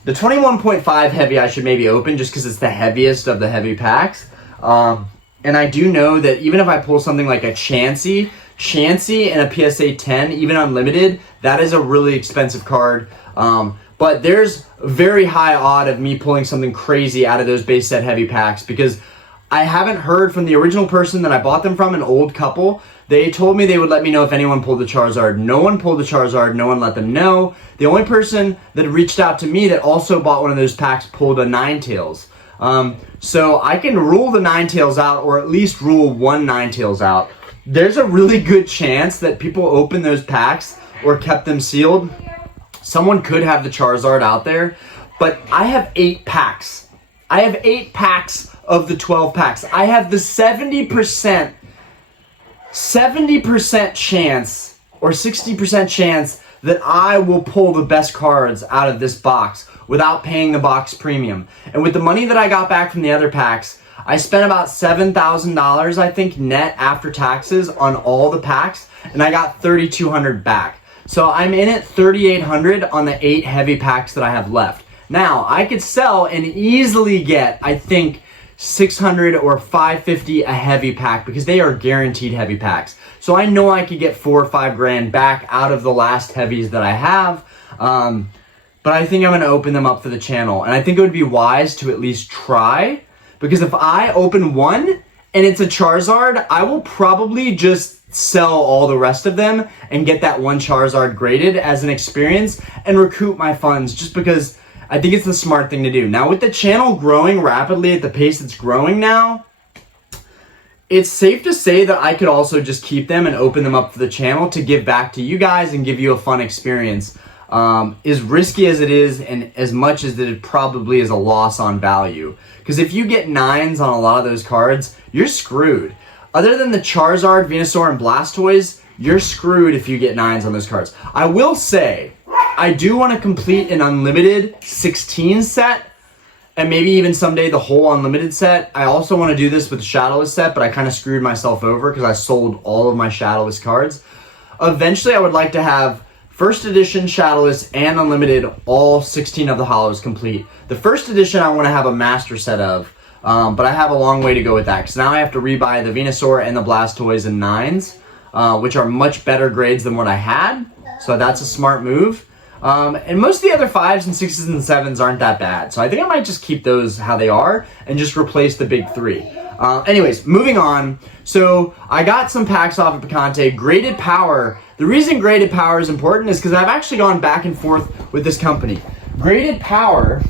21.5 heavy I should maybe open just because it's the heaviest of the heavy packs. And I do know that even if I pull something like a Chansey and a PSA 10, even unlimited, that is a really expensive card. But there's a very high odd of me pulling something crazy out of those base set heavy packs because I haven't heard from the original person that I bought them from, an old couple. They told me they would let me know if anyone pulled the Charizard. No one pulled the Charizard. No one let them know. The only person that reached out to me that also bought one of those packs pulled a Ninetales. So I can rule the Ninetales out, or at least rule one Ninetales out. There's a really good chance that people opened those packs or kept them sealed. Someone could have the Charizard out there, but I have 8 packs. I have 8 packs of the 12 packs. I have the 70% chance or 60% chance that I will pull the best cards out of this box without paying the box premium. And with the money that I got back from the other packs, I spent about $7,000, I think, net after taxes on all the packs, and I got $3,200 back. So I'm in at $3,800 on the 8 heavy packs that I have left. Now, I could sell and easily get, I think, $600 or $550 a heavy pack because they are guaranteed heavy packs. So I know I could get $4 or $5 grand back out of the last heavies that I have. But I think I'm going to open them up for the channel. And I think it would be wise to at least try, because if I open one and it's a Charizard, I will probably just sell all the rest of them and get that one Charizard graded as an experience and recoup my funds, just because I think it's the smart thing to do. Now, with the channel growing rapidly at the pace it's growing now, it's safe to say that I could also just keep them and open them up for the channel to give back to you guys and give you a fun experience. As risky as it is, and as much as it probably is a loss on value. Because if you get 9s on a lot of those cards, you're screwed. other than the Charizard, Venusaur, and Blastoise, you're screwed if you get 9s on those cards. I will say, I do want to complete an unlimited 16 set, and maybe even someday the whole unlimited set. I also want to do this with the Shadowless set, but I kind of screwed myself over because I sold all of my Shadowless cards. Eventually, I would like to have first edition, Shadowless, and unlimited, all 16 of the holos complete. The first edition I want to have a master set of, but I have a long way to go with that, because now I have to rebuy the Venusaur and the Blastoise in 9s, which are much better grades than what I had, so that's a smart move. And most of the other 5s and 6s and 7s aren't that bad, so I think I might just keep those how they are and just replace the big 3. Anyways, moving on. So I got some packs off of Picante. Graded Power. The reason Graded Power is important is because I've actually gone back and forth with this company. Graded Power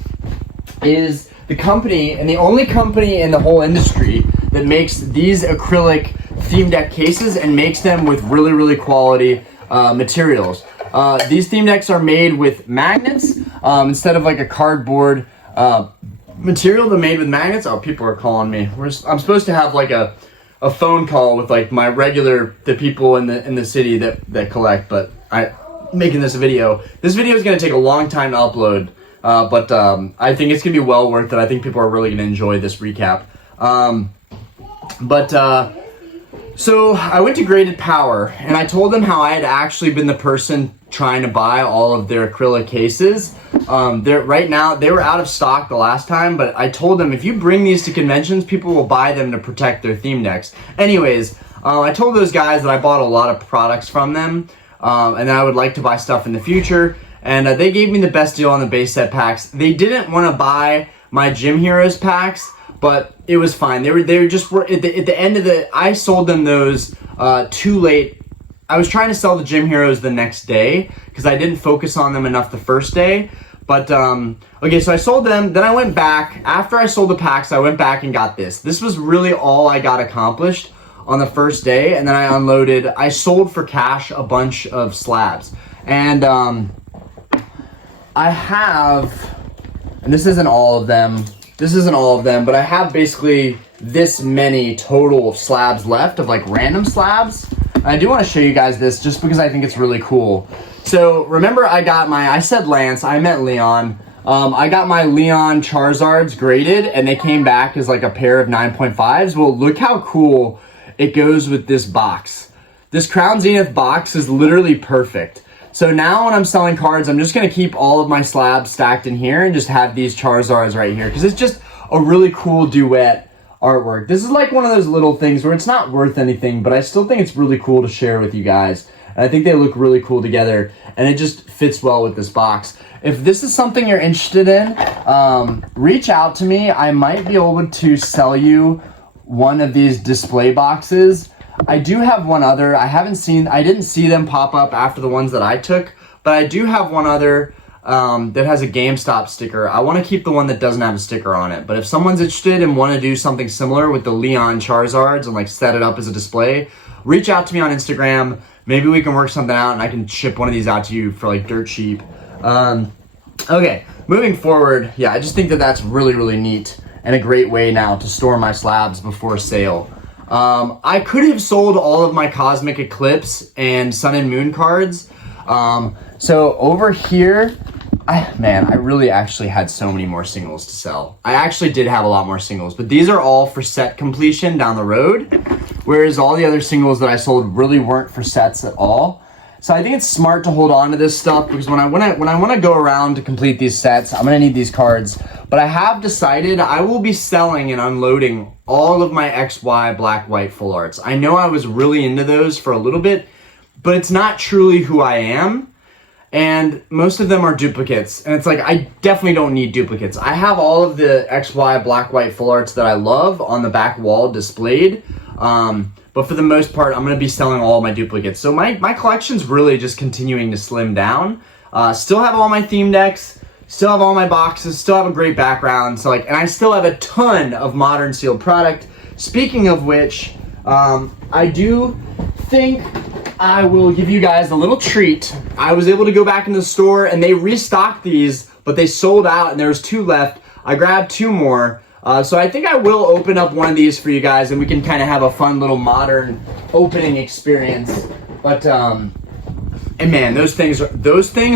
is the company, and the only company in the whole industry, that makes these acrylic theme deck cases and makes them with really, really quality materials. These theme decks are made with magnets instead of like a cardboard material. They're made with magnets. Oh, people are calling me. I'm supposed to have like a phone call with like the people in the city that collect, but I'm making this a video. This video is going to take a long time to upload, but I think it's going to be well worth it. I think people are really going to enjoy this recap. So I went to Graded Power, and I told them how I had actually been the person trying to buy all of their acrylic cases. Right now, they were out of stock the last time, but I told them if you bring these to conventions, people will buy them to protect their theme decks. Anyways, I told those guys that I bought a lot of products from them, and that I would like to buy stuff in the future, and they gave me the best deal on the base set packs. They didn't want to buy my Gym Heroes packs, but it was fine. They were just at the end of I sold them those too late. I was trying to sell the Gym Heroes the next day because I didn't focus on them enough the first day. But okay, so I sold them. Then I went back after I sold the packs. I went back and got this. This was really all I got accomplished on the first day, and then I unloaded. I sold for cash a bunch of slabs, and I have, and this isn't all of them. This isn't all of them, but I have basically this many total of slabs left, of like random slabs. And I do want to show you guys this just because I think it's really cool. So remember I said Lance, I meant Leon. I got my Leon Charizards graded, and they came back as like a pair of 9.5s. Well, look how cool it goes with this box. This Crown Zenith box is literally perfect. So now when I'm selling cards, I'm just going to keep all of my slabs stacked in here and just have these Charizards right here, because it's just a really cool duet artwork. This is like one of those little things where it's not worth anything, but I still think it's really cool to share with you guys. And I think they look really cool together, and it just fits well with this box. If this is something you're interested in, reach out to me. I might be able to sell you one of these display boxes. I do have one other. I didn't see them pop up after the ones that I took, but I do have one other that has a GameStop sticker. I want to keep the one that doesn't have a sticker on it, but if someone's interested and want to do something similar with the Leon Charizards and like set it up as a display, reach out to me on Instagram. Maybe we can work something out and I can ship one of these out to you for like dirt cheap. Okay, moving forward, yeah, I just think that that's really, really neat and a great way now to store my slabs before sale. I could have sold all of my Cosmic Eclipse and Sun and Moon cards. So over here, I really actually had so many more singles to sell. I actually did have a lot more singles, but these are all for set completion down the road, whereas all the other singles that I sold really weren't for sets at all. So I think it's smart to hold on to this stuff, because when I want to go around to complete these sets, I'm going to need these cards. But I have decided I will be selling and unloading all of my XY black white full arts. I know I was really into those for a little bit, but it's not truly who I am. And most of them are duplicates. And it's like, I definitely don't need duplicates. I have all of the XY black white full arts that I love on the back wall displayed. But for the most part, I'm going to be selling all of my duplicates. So my collection's really just continuing to slim down. Still have all my theme decks, still have all my boxes, still have a great background. So and I still have a ton of modern sealed product. Speaking of which, I do think I will give you guys a little treat. I was able to go back into the store and they restocked these, but they sold out and there was 2 left. I grabbed 2 more. So I think I will open up one of these for you guys, and we can kind of have a fun little modern opening experience. But and man, those things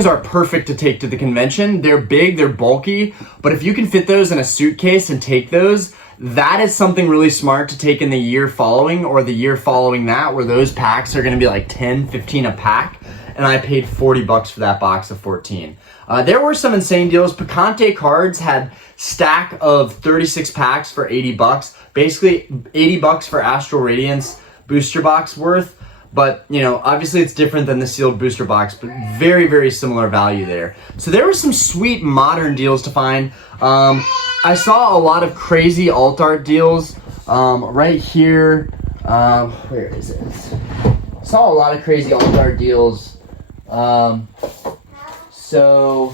are perfect to take to the convention. They're big, they're bulky, but if you can fit those in a suitcase and take those, that is something really smart to take in the year following or the year following that, where those packs are gonna be like 10, 15 a pack, and I paid 40 bucks for that box of 14. There were some insane deals. Picante Cards had stack of 36 packs for 80 bucks, basically 80 bucks for Astral Radiance booster box worth. But, you know, obviously it's different than the sealed booster box, but very, very similar value there. So there were some sweet modern deals to find. I saw a lot of crazy alt art deals right here. Where is it? Saw a lot of crazy alt art deals. So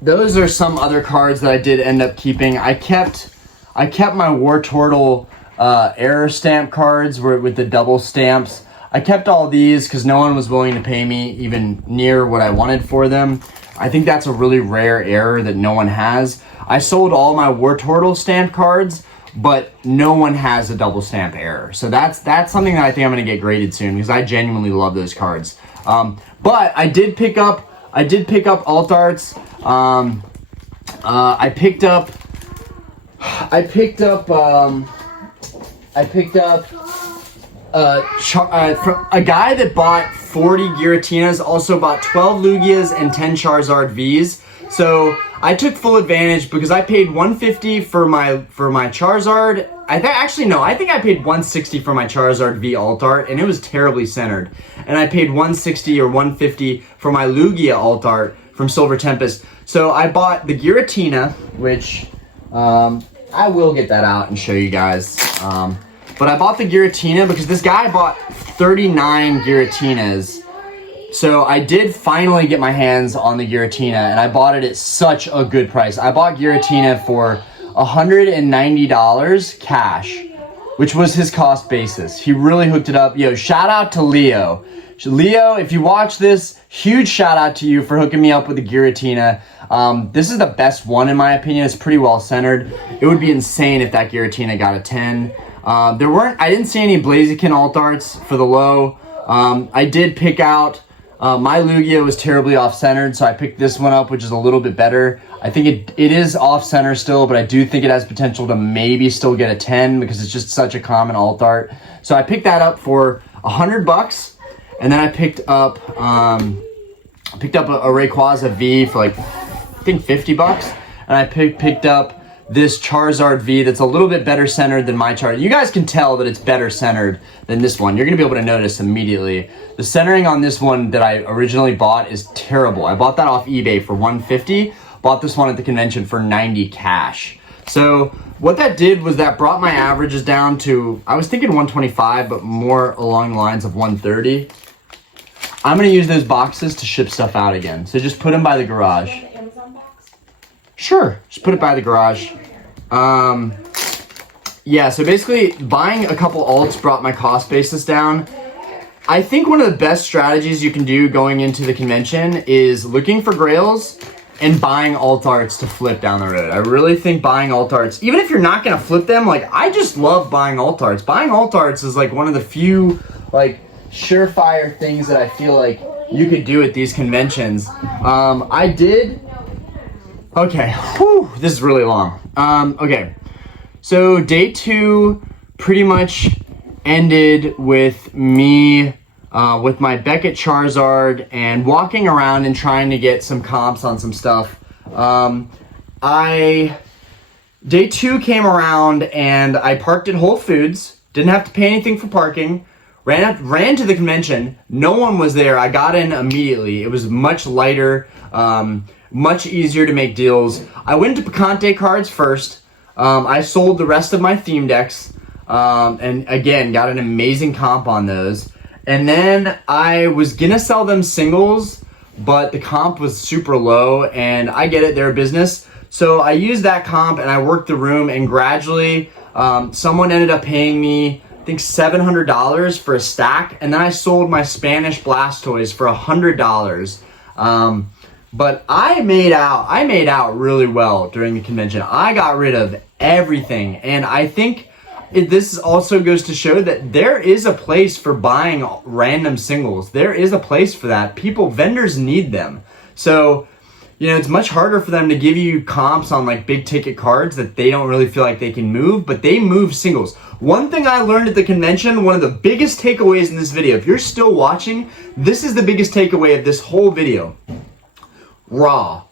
those are some other cards that I did end up keeping. I kept my War Turtle error stamp cards with the double stamps. I kept all these because no one was willing to pay me even near what I wanted for them. I think that's a really rare error that no one has. I sold all my War Turtle stamp cards, but no one has a double stamp error. So that's something that I think I'm gonna get graded soon because I genuinely love those cards. But I did pick up alt arts. I picked up a guy that bought 40 Giratinas also bought 12 Lugias and 10 Charizard Vs. So I took full advantage because I paid $150 for my Charizard. I think I paid $160 for my Charizard V alt art, and it was terribly centered. And I paid $160 or $150 for my Lugia alt art from Silver Tempest. So I bought the Giratina, which I will get that out and show you guys. But I bought the Giratina because this guy bought 39 Giratinas. So I did finally get my hands on the Giratina, and I bought it at such a good price. I bought Giratina for $190 cash, which was his cost basis. He really hooked it up. Yo, shout out to Leo. Leo, if you watch this, huge shout out to you for hooking me up with the Giratina. This is the best one in my opinion. It's pretty well centered. It would be insane if that Giratina got a 10. I didn't see any Blaziken alt arts for the low. I did pick out, my Lugia was terribly off-centered, so I picked this one up, which is a little bit better. I think it is off-center still, but I do think it has potential to maybe still get a 10 because it's just such a common alt art. So I picked that up for $100, and then I picked up a Rayquaza V for like, I think 50 bucks, and I picked up this Charizard V that's a little bit better centered than my Charizard. You guys can tell that it's better centered than this one. You're gonna be able to notice immediately. The centering on this one that I originally bought is terrible. I bought that off eBay for $150, bought this one at the convention for $90 cash. So what that did was that brought my averages down to, I was thinking 125, but more along the lines of 130. I'm gonna use those boxes to ship stuff out again. So just put them by the garage. Sure, just put it by the garage. Yeah, so basically buying a couple alts brought my cost basis down. I think one of the best strategies you can do going into the convention is looking for grails and buying alt arts to flip down the road. I really think buying alt arts, even if you're not gonna flip them, like I just love buying alt arts. Buying alt arts is like one of the few like surefire things that I feel like you could do at these conventions. Okay, whew, this is really long. Okay, so day 2 pretty much ended with me with my Beckett Charizard and walking around and trying to get some comps on some stuff. Day 2 came around and I parked at Whole Foods, didn't have to pay anything for parking, ran to the convention, no one was there, I got in immediately. It was much lighter, much easier to make deals. I went to Picante Cards first. I sold the rest of my theme decks, and again, got an amazing comp on those. And then I was gonna sell them singles, but the comp was super low, and I get it, they're a business. So I used that comp and I worked the room, and gradually, someone ended up paying me, I think $700 for a stack, and then I sold my Spanish Blastoise for $100. But I made out really well during the convention. I got rid of everything. And I think this also goes to show that there is a place for buying random singles. There is a place for that. Vendors need them. So, it's much harder for them to give you comps on like big ticket cards that they don't really feel like they can move, but they move singles. One thing I learned at the convention, one of the biggest takeaways in this video, if you're still watching, this is the biggest takeaway of this whole video. Raw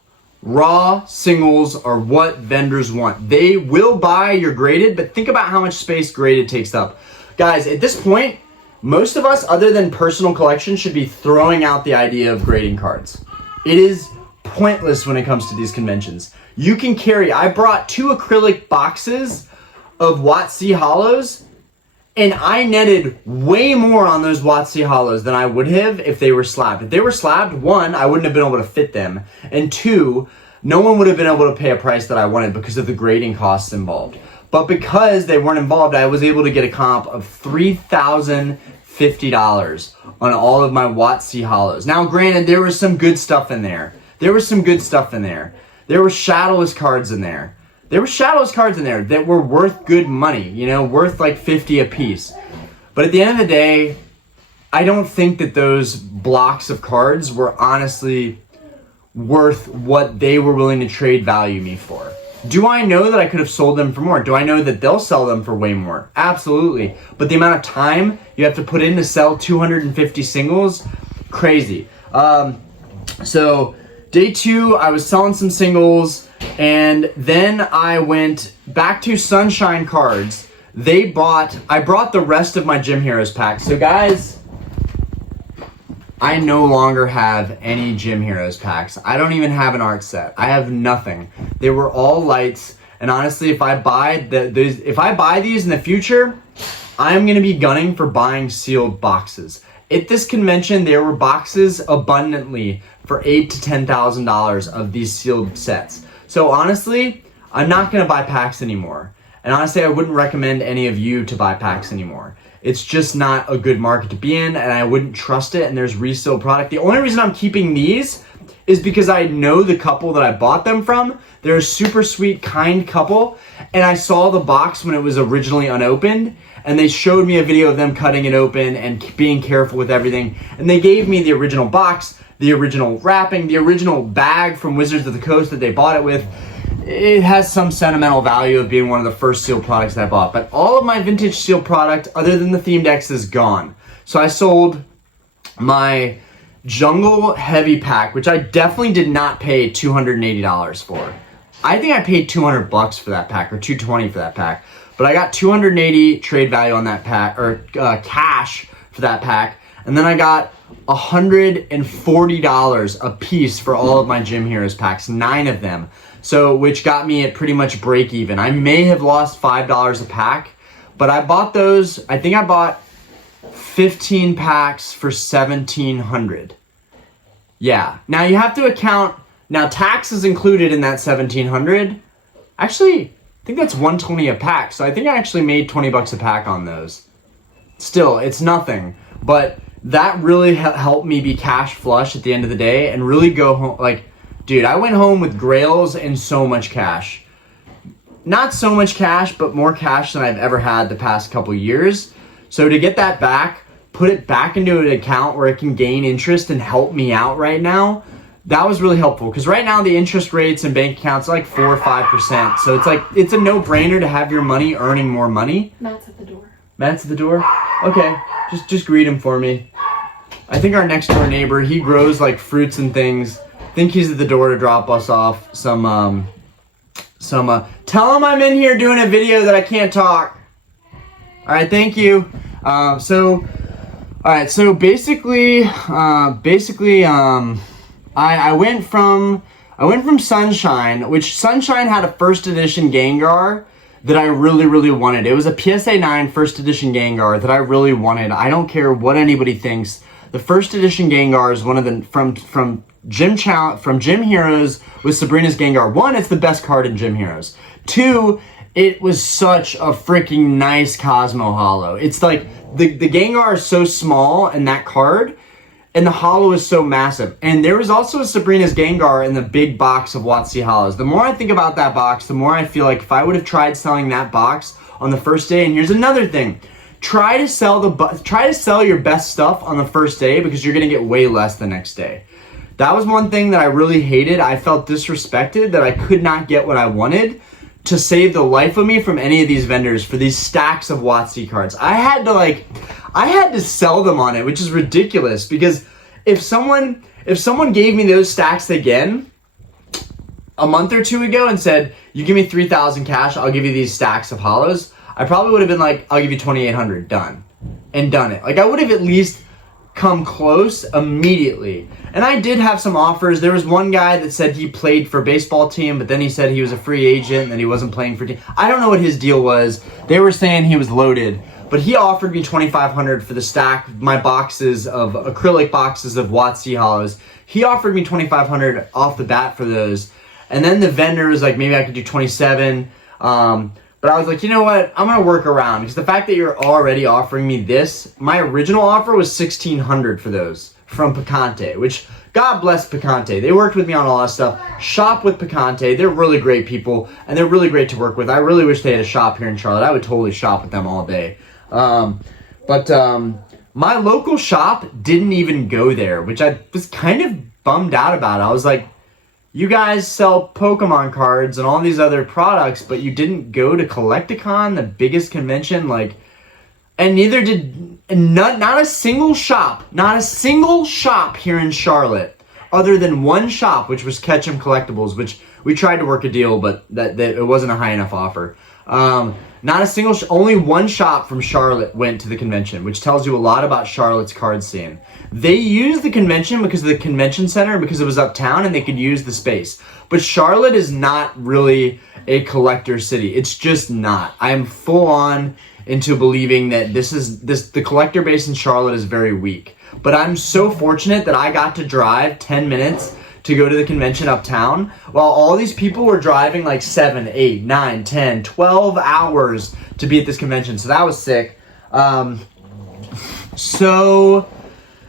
singles are what vendors want. They will buy your graded, but think about how much space graded takes up. Guys, at this point, most of us, other than personal collection, should be throwing out the idea of grading cards. It is pointless when it comes to these conventions. You can carry, I brought 2 acrylic boxes of WotC hollows, and I netted way more on those WotC hollows than I would have if they were slabbed. If they were slabbed, 1, I wouldn't have been able to fit them, and 2, no one would have been able to pay a price that I wanted because of the grading costs involved. But because they weren't involved, I was able to get a comp of $3,050 on all of my WotC hollows. Now, granted, there was some good stuff in there. There were shadowless cards in there. That were worth good money, worth like 50 a piece. But at the end of the day, I don't think that those blocks of cards were honestly worth what they were willing to trade value me for. Do I know that I could have sold them for more? Do I know that they'll sell them for way more? Absolutely. But the amount of time you have to put in to sell 250 singles, crazy. So day 2, I was selling some singles, and then I went back to Sunshine Cards. I brought the rest of my Gym Heroes pack. So guys, I no longer have any Gym Heroes packs. I don't even have an art set. I have nothing. They were all lights, and honestly, if I buy these in the future, I'm gonna be gunning for buying sealed boxes. At this convention, there were boxes abundantly for $8,000 to $10,000 of these sealed sets. So honestly, I'm not gonna buy packs anymore. And honestly, I wouldn't recommend any of you to buy packs anymore. It's just not a good market to be in, and I wouldn't trust it, and there's resale product. The only reason I'm keeping these is because I know the couple that I bought them from. They're a super sweet, kind couple, and I saw the box when it was originally unopened, and they showed me a video of them cutting it open and being careful with everything, and they gave me the original box, the original wrapping, the original bag from Wizards of the Coast that they bought it with. It has some sentimental value of being one of the first sealed products that I bought, but all of my vintage sealed product, other than the themed decks, is gone. So I sold my Jungle Heavy pack, which I definitely did not pay $280 for. I think I paid $200 for that pack, or $220 for that pack, but I got $280 trade value on that pack, or cash for that pack, and then I got $140 a piece for all of my Gym Heroes packs, 9 of them. So, which got me at pretty much break even. I may have lost $5 a pack, but I bought those, I think I bought 15 packs for $1,700. Yeah, now you have to account, now tax is included in that $1,700. Actually, I think that's $120 a pack, so I think I actually made $20 a pack on those. Still, it's nothing, but that really helped me be cash flush at the end of the day and really go home, like, dude, I went home with grails and so much cash. Not so much cash, but more cash than I've ever had the past couple years. So to get that back, put it back into an account where it can gain interest and help me out right now, that was really helpful. Because right now the interest rates in bank accounts are like 4 or 5%. So it's like, it's a no-brainer to have your money earning more money. Matt's at the door. Matt's at the door? Okay, just greet him for me. I think our next door neighbor, he grows like fruits and things. I think he's at the door to drop us off some tell him I'm in here doing a video that I can't talk. All right, thank you. So basically, I went from Sunshine, which Sunshine had a first edition Gengar that I really wanted. It was a PSA 9 first edition Gengar that I really wanted. I don't care what anybody thinks. The first edition Gengar is one of the from Gym Heroes with Sabrina's Gengar. 1, it's the best card in Gym Heroes. 2, it was such a freaking nice Cosmo Holo. It's like the Gengar is so small in that card, and the hollow is so massive. And there was also a Sabrina's Gengar in the big box of WotC hollows. The more I think about that box, the more I feel like if I would have tried selling that box on the first day, and here's another thing, try to sell your best stuff on the first day, because you're gonna get way less the next day. That was one thing that I really hated. I felt disrespected that I could not get what I wanted to save the life of me from any of these vendors for these stacks of WotC cards. I had to sell them on it, which is ridiculous, because if someone gave me those stacks again a month or two ago and said, you give me 3,000 cash, I'll give you these stacks of hollows, I probably would have been like, I'll give you 2,800, done. And done it. Like, I would have at least come close immediately. And I did have some offers. There was one guy that said he played for a baseball team, but then he said he was a free agent and that he wasn't playing for team. I don't know what his deal was. They were saying he was loaded, but he offered me 2,500 for the stack, my boxes of acrylic boxes of WotC hollows. He offered me 2,500 off the bat for those. And then the vendor was like, maybe I could do 27. But I was like, you know what? I'm going to work around, because the fact that you're already offering me this, my original offer was 1,600 for those from Picante, which, God bless Picante. They worked with me on a lot of stuff. Shop with Picante. They're really great people, and they're really great to work with. I really wish they had a shop here in Charlotte. I would totally shop with them all day. But my local shop didn't even go there, which I was kind of bummed out about. I was like, you guys sell Pokemon cards and all these other products, but you didn't go to Collecticon, the biggest convention, like, and neither did, not a single shop here in Charlotte, other than one shop, which was Ketchum Collectibles, which we tried to work a deal, but that it wasn't a high enough offer. Not a single, only one shop from Charlotte went to the convention, which tells you a lot about Charlotte's card scene. They used the convention because of the convention center, because it was uptown and they could use the space. But Charlotte is not really a collector city. It's just not. I am full on into believing that the collector base in Charlotte is very weak. But I'm so fortunate that I got to drive 10 minutes to go to the convention uptown, while all these people were driving like 7, 8, 9, 10, 12 hours to be at this convention. So that was sick. So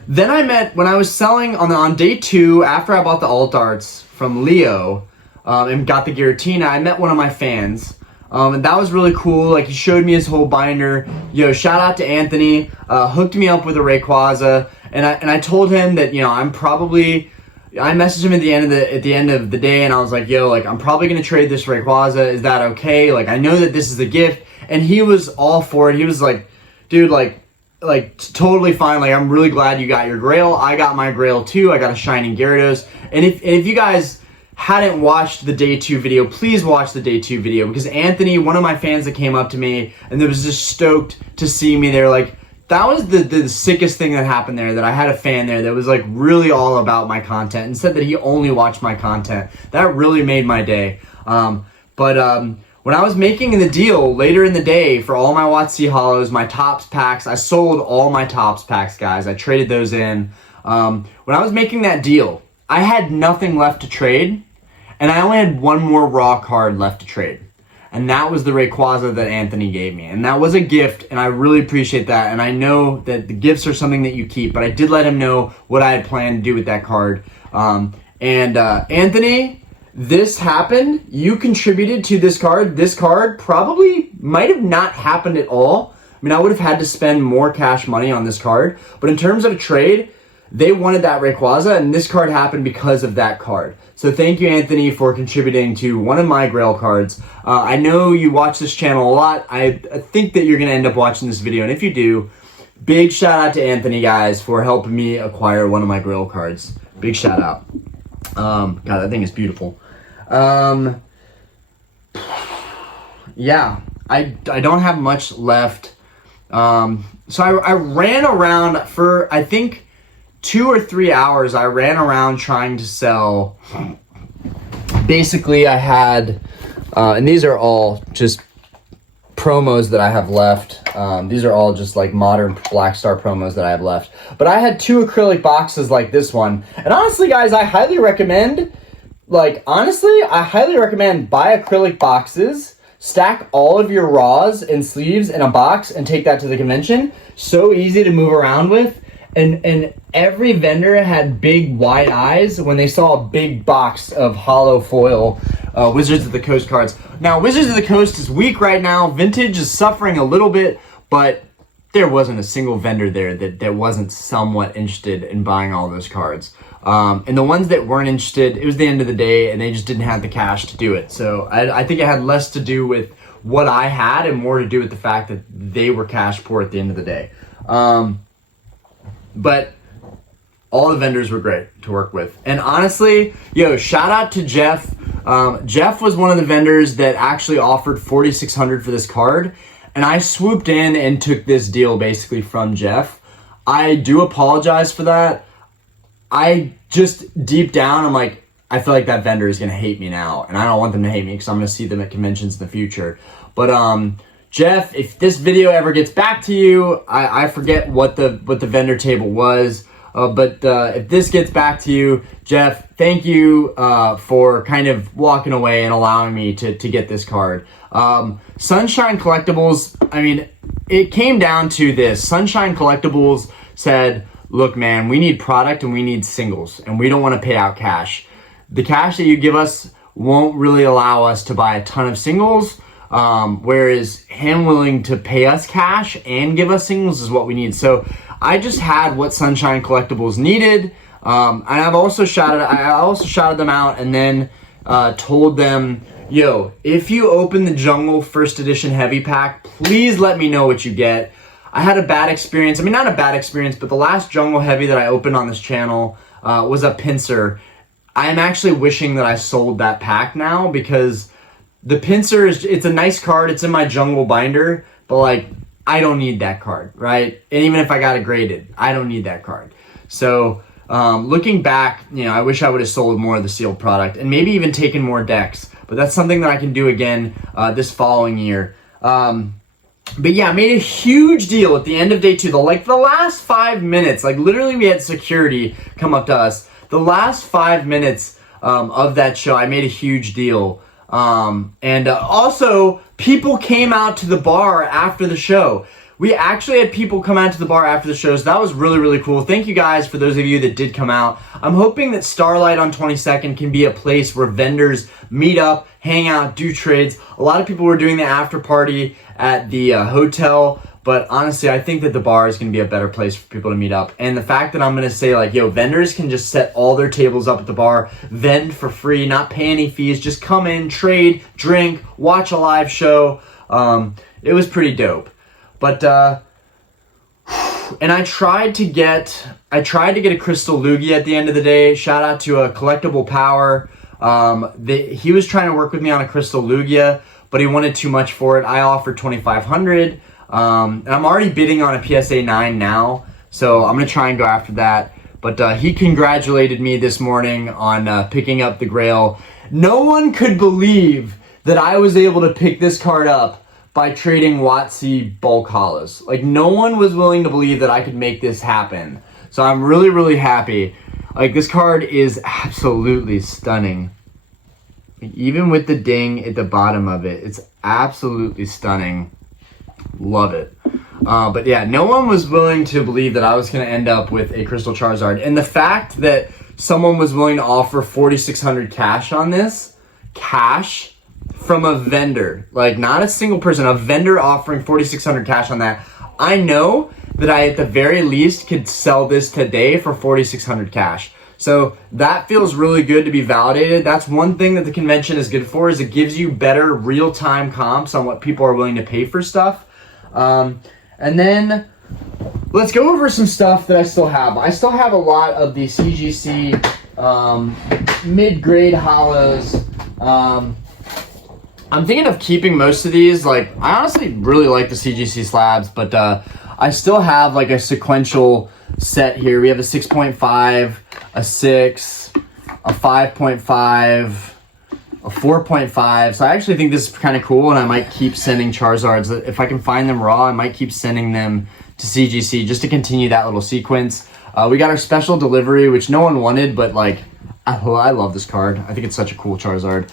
then when I was selling on day 2, after I bought the alt arts from Leo and got the Giratina, I met one of my fans. And that was really cool. Like, he showed me his whole binder. Yo, shout out to Anthony, hooked me up with a Rayquaza, and I told him that, you know, I messaged him at the end of the day, and I was like, yo, like, I'm probably gonna trade this Rayquaza. Is that okay? Like, I know that this is a gift, and he was all for it. He was like, dude, like totally fine. Like, I'm really glad you got your Grail. I got my Grail too. I got a Shining Gyarados. And if you guys hadn't watched the day 2 video, please watch the day 2 video, because Anthony, one of my fans that came up to me and that was just stoked to see me there, like, that was the sickest thing that happened there, that I had a fan there that was like really all about my content and said that he only watched my content. That really made my day. When I was making the deal later in the day for all my WotC hollows, my Topps packs, I sold all my Topps packs, guys. I traded those in. When I was making that deal, I had nothing left to trade, and I only had one more raw card left to trade. And that was the Rayquaza that Anthony gave me. And that was a gift, and I really appreciate that. And I know that the gifts are something that you keep, but I did let him know what I had planned to do with that card. Anthony, this happened. You contributed to this card. This card probably might have not happened at all. I mean, I would have had to spend more cash money on this card. But in terms of a trade, they wanted that Rayquaza, and this card happened because of that card. So thank you, Anthony, for contributing to one of my Grail cards. I know you watch this channel a lot. I think that you're going to end up watching this video, and if you do, big shout out to Anthony, guys, for helping me acquire one of my Grail cards. Big shout out. God, that thing is beautiful. Yeah, I don't have much left. So I ran around for, I think, 2 or 3 hours. I ran around trying to sell. Basically, I had, and these are all just promos that I have left. These are all just like modern Black Star promos that I have left. But I had 2 acrylic boxes like this one. And honestly, guys, I highly recommend, buy acrylic boxes, stack all of your raws and sleeves in a box, and take that to the convention. So easy to move around with. And every vendor had big wide eyes when they saw a big box of hollow foil Wizards of the Coast cards. Now, Wizards of the Coast is weak right now. Vintage is suffering a little bit, but there wasn't a single vendor there that wasn't somewhat interested in buying all those cards. And the ones that weren't interested, it was the end of the day, and they just didn't have the cash to do it. So I think it had less to do with what I had and more to do with the fact that they were cash poor at the end of the day. But all the vendors were great to work with. And honestly, shout out to Jeff. Jeff was one of the vendors that actually offered $4,600 for this card. And I swooped in and took this deal basically from Jeff. I do apologize for that. I just deep down, I'm like, I feel like that vendor is going to hate me now. And I don't want them to hate me because I'm going to see them at conventions in the future. But Jeff, if this video ever gets back to you, I forget what the vendor table was. But if this gets back to you, Jeff, thank you for kind of walking away and allowing me to get this card. Sunshine Collectibles, I mean, it came down to this. Sunshine Collectibles said, look, man, we need product and we need singles, and we don't want to pay out cash. The cash that you give us won't really allow us to buy a ton of singles, whereas him willing to pay us cash and give us singles is what we need. So I just had what Sunshine Collectibles needed, and I also shouted them out and then told them, yo, if you open the Jungle First Edition Heavy Pack, please let me know what you get. I had a bad experience. I mean, not a bad experience, but the last Jungle Heavy that I opened on this channel was a pincer. I am actually wishing that I sold that pack now, because the pincer it's a nice card. It's in my Jungle binder, but like, I don't need that card, right? And even if I got it graded, I don't need that card. So looking back, I wish I would have sold more of the sealed product and maybe even taken more decks, but that's something that I can do again this following year. But yeah, made a huge deal at the end of day 2. The last 5 minutes, like literally we had security come up to us. The last 5 minutes of that show, I made a huge deal. And also, people came out to the bar after the show. We actually had people come out to the bar after the show, so that was really, really cool. Thank you guys for those of you that did come out. I'm hoping that Starlight on 22nd can be a place where vendors meet up, hang out, do trades. A lot of people were doing the after party at the hotel, but honestly, I think that the bar is going to be a better place for people to meet up. And the fact that I'm going to say, like, vendors can just set all their tables up at the bar, vend for free, not pay any fees, just come in, trade, drink, watch a live show. It was pretty dope. But, and I tried to get a Crystal Loogie at the end of the day. Shout out to a Collectible Power. He was trying to work with me on a Crystal Lugia, but he wanted too much for it. I offered $2,500. And I'm already bidding on a PSA 9 now, so I'm going to try and go after that. But he congratulated me this morning on picking up the Grail. No one could believe that I was able to pick this card up by trading WotC bulk hollows. Like, no one was willing to believe that I could make this happen. So I'm really, really happy. Like, this card is absolutely stunning. Even with the ding at the bottom of it, it's absolutely stunning. Love it. But yeah, no one was willing to believe that I was going to end up with a Crystal Charizard. And the fact that someone was willing to offer $4,600 cash on this, cash from a vendor, like not a single person, a vendor offering $4,600 cash on that, I know that I at the very least could sell this today for $4,600 cash. So that feels really good to be validated. That's one thing that the convention is good for, is it gives you better real-time comps on what people are willing to pay for stuff. And then let's go over some stuff that I still have. I still have a lot of the CGC mid-grade hollows. I'm thinking of keeping most of these. Like, I honestly really like the CGC slabs, but I still have like a sequential set here. We have a 6.5, a 6, a 5.5, a 4.5. So I actually think this is kind of cool, and I might keep sending Charizards. If I can find them raw, I might keep sending them to CGC just to continue that little sequence. We got our special delivery, which no one wanted, but like, I love this card. I think it's such a cool Charizard.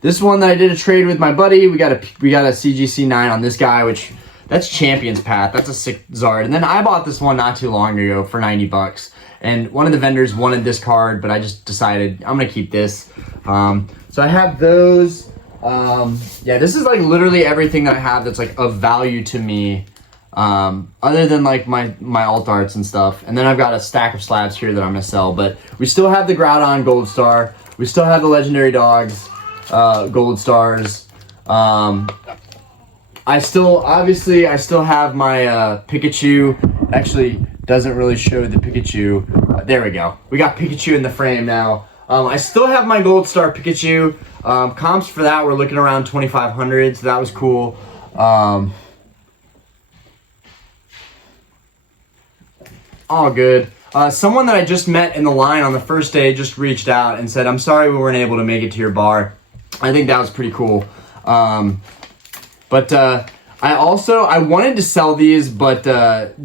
This one that I did a trade with my buddy, we got a CGC 9 on this guy, which That's Champion's Path. That's a sick Zard. And then I bought this one not too long ago for 90 bucks. And one of the vendors wanted this card, but I just decided I'm going to keep this. So I have those. Yeah, this is like literally everything that I have that's like of value to me. Other than like my alt arts and stuff. And then I've got a stack of slabs here that I'm going to sell. But we still have the Groudon Gold Star. We still have the Legendary Dogs Gold Stars. I still have my Pikachu. Actually, doesn't really show the Pikachu. There we go. We got Pikachu in the frame now. I still have my Gold Star Pikachu. Comps for that were looking around 2,500, so that was cool. All good. Someone that I just met in the line on the first day just reached out and said, "I'm sorry we weren't able to make it to your bar." I think that was pretty cool. But I wanted to sell these, but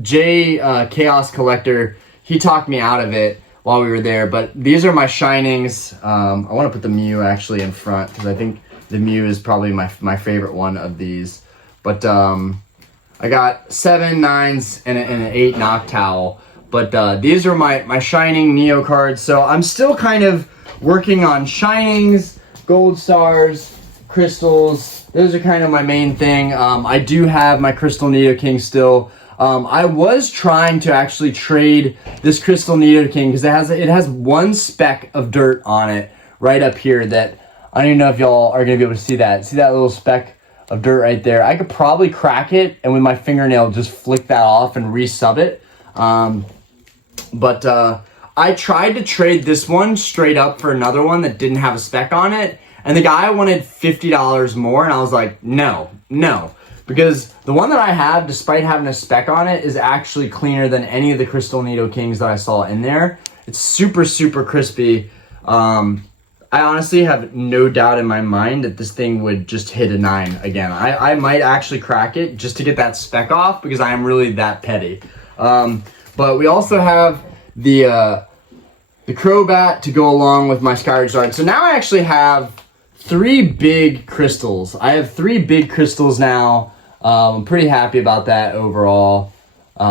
Jay Chaos Collector, he talked me out of it while we were there. But these are my Shinings. I want to put the Mew actually in front because I think the Mew is probably my favorite one of these. But I got 7 9s and an 8 Noctowl. But these are my Shining Neo cards. So I'm still kind of working on Shinings, Gold Stars, Crystals. Those are kind of my main thing. I do have my Crystal Nidoking still. I was trying to actually trade this Crystal Nidoking because it has one speck of dirt on it right up here that I don't even know if y'all are going to be able to see that. See that little speck of dirt right there? I could probably crack it and with my fingernail just flick that off and resub it. But I tried to trade this one straight up for another one that didn't have a speck on it. And the guy wanted $50 more, and I was like, no. Because the one that I have, despite having a speck on it, is actually cleaner than any of the Crystal Nidokings that I saw in there. It's super, super crispy. I honestly have no doubt in my mind that this thing would just hit a 9 again. I might actually crack it just to get that speck off because I am really that petty. But we also have the Crobat to go along with my Skyward Sword. So now I actually have 3 big crystals. I have 3 big crystals now. I'm pretty happy about that overall. We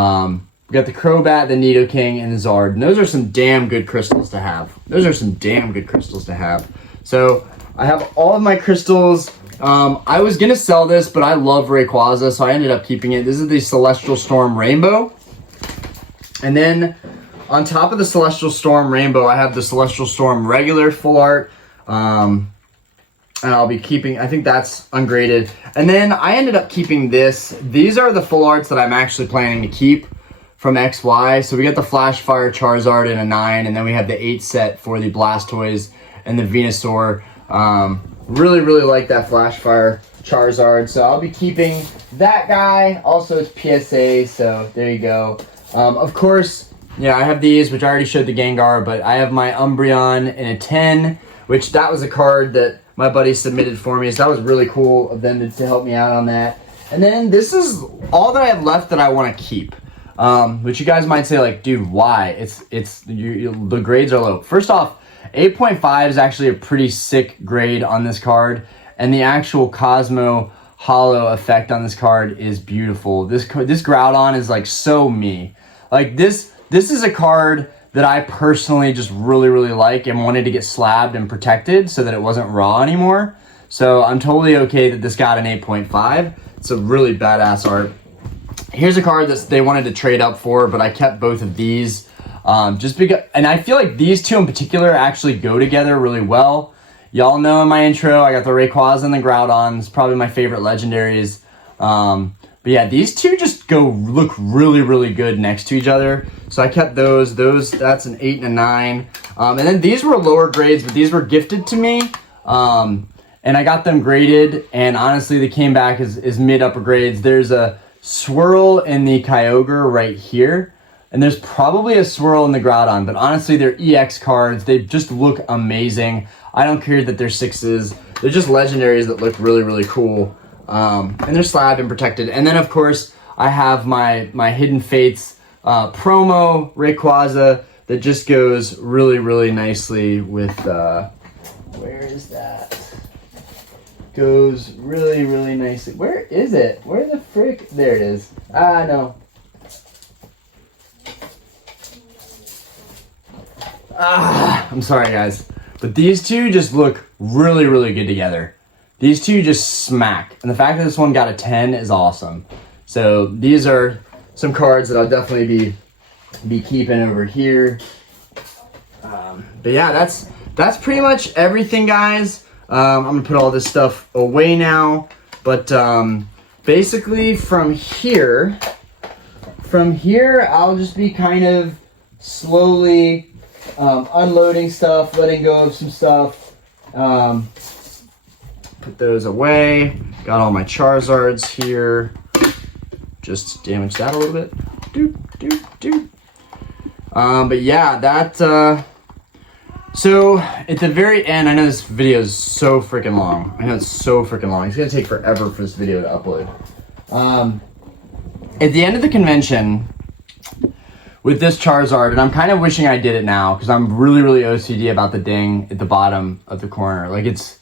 got the Crobat, the Nidoking, and the Zard. And those are some damn good crystals to have. So I have all of my crystals. I was going to sell this, but I love Rayquaza, so I ended up keeping it. This is the Celestial Storm Rainbow. And then on top of the Celestial Storm Rainbow, I have the Celestial Storm regular full art. And I'll be keeping, I think that's ungraded. And then I ended up keeping this. These are the full arts that I'm actually planning to keep from XY. So we got the Flash Fire Charizard in a 9, and then we have the 8 set for the Blastoise and the Venusaur. Really, really like that Flash Fire Charizard. So I'll be keeping that guy. Also, it's PSA, so there you go. Of course, yeah, I have these, which I already showed the Gengar, but I have my Umbreon in a 10, which that was a card that my buddy submitted for me, so that was really cool of them to help me out on that. And then this is all that I have left that I want to keep, which you guys might say like, dude, why? The grades are low. First off, 8.5 is actually a pretty sick grade on this card, and the actual Cosmo Hollow effect on this card is beautiful. This Groudon is like so me. Like this is a card that I personally just really, really like and wanted to get slabbed and protected so that it wasn't raw anymore. So I'm totally okay that this got an 8.5. It's a really badass art. Here's a card that they wanted to trade up for, but I kept both of these. Just because, and I feel like these two in particular actually go together really well. Y'all know in my intro, I got the Rayquaza and the Groudons, probably my favorite legendaries. But yeah, these two just look really, really good next to each other. So I kept those. That's an 8 and a 9. And then these were lower grades, but these were gifted to me. And I got them graded, and honestly, they came back as mid-upper grades. There's a swirl in the Kyogre right here, and there's probably a swirl in the Groudon, but honestly, they're EX cards. They just look amazing. I don't care that they're 6s. They're just legendaries that look really, really cool. And they're slabbed and protected. And then, of course, I have my Hidden Fates promo Rayquaza that just goes really, really nicely with... where is that? goes really, really nicely. Where is it? Where the frick? There it is. Ah, no. I'm sorry, guys. But these two just look really, really good together. These two just smack. And the fact that this one got a 10 is awesome. So these are some cards that I'll definitely be keeping over here. But yeah, that's pretty much everything, guys. I'm gonna put all this stuff away now. But basically from here, I'll just be kind of slowly unloading stuff, letting go of some stuff. Put those away. Got all my Charizards here. Just damage that a little bit. But yeah, that. So at the very end, I know this video is so freaking long. I know it's so freaking long. It's gonna take forever for this video to upload. At the end of the convention with this Charizard, and I'm kind of wishing I did it now because I'm really, really OCD about the ding at the bottom of the corner. Like it's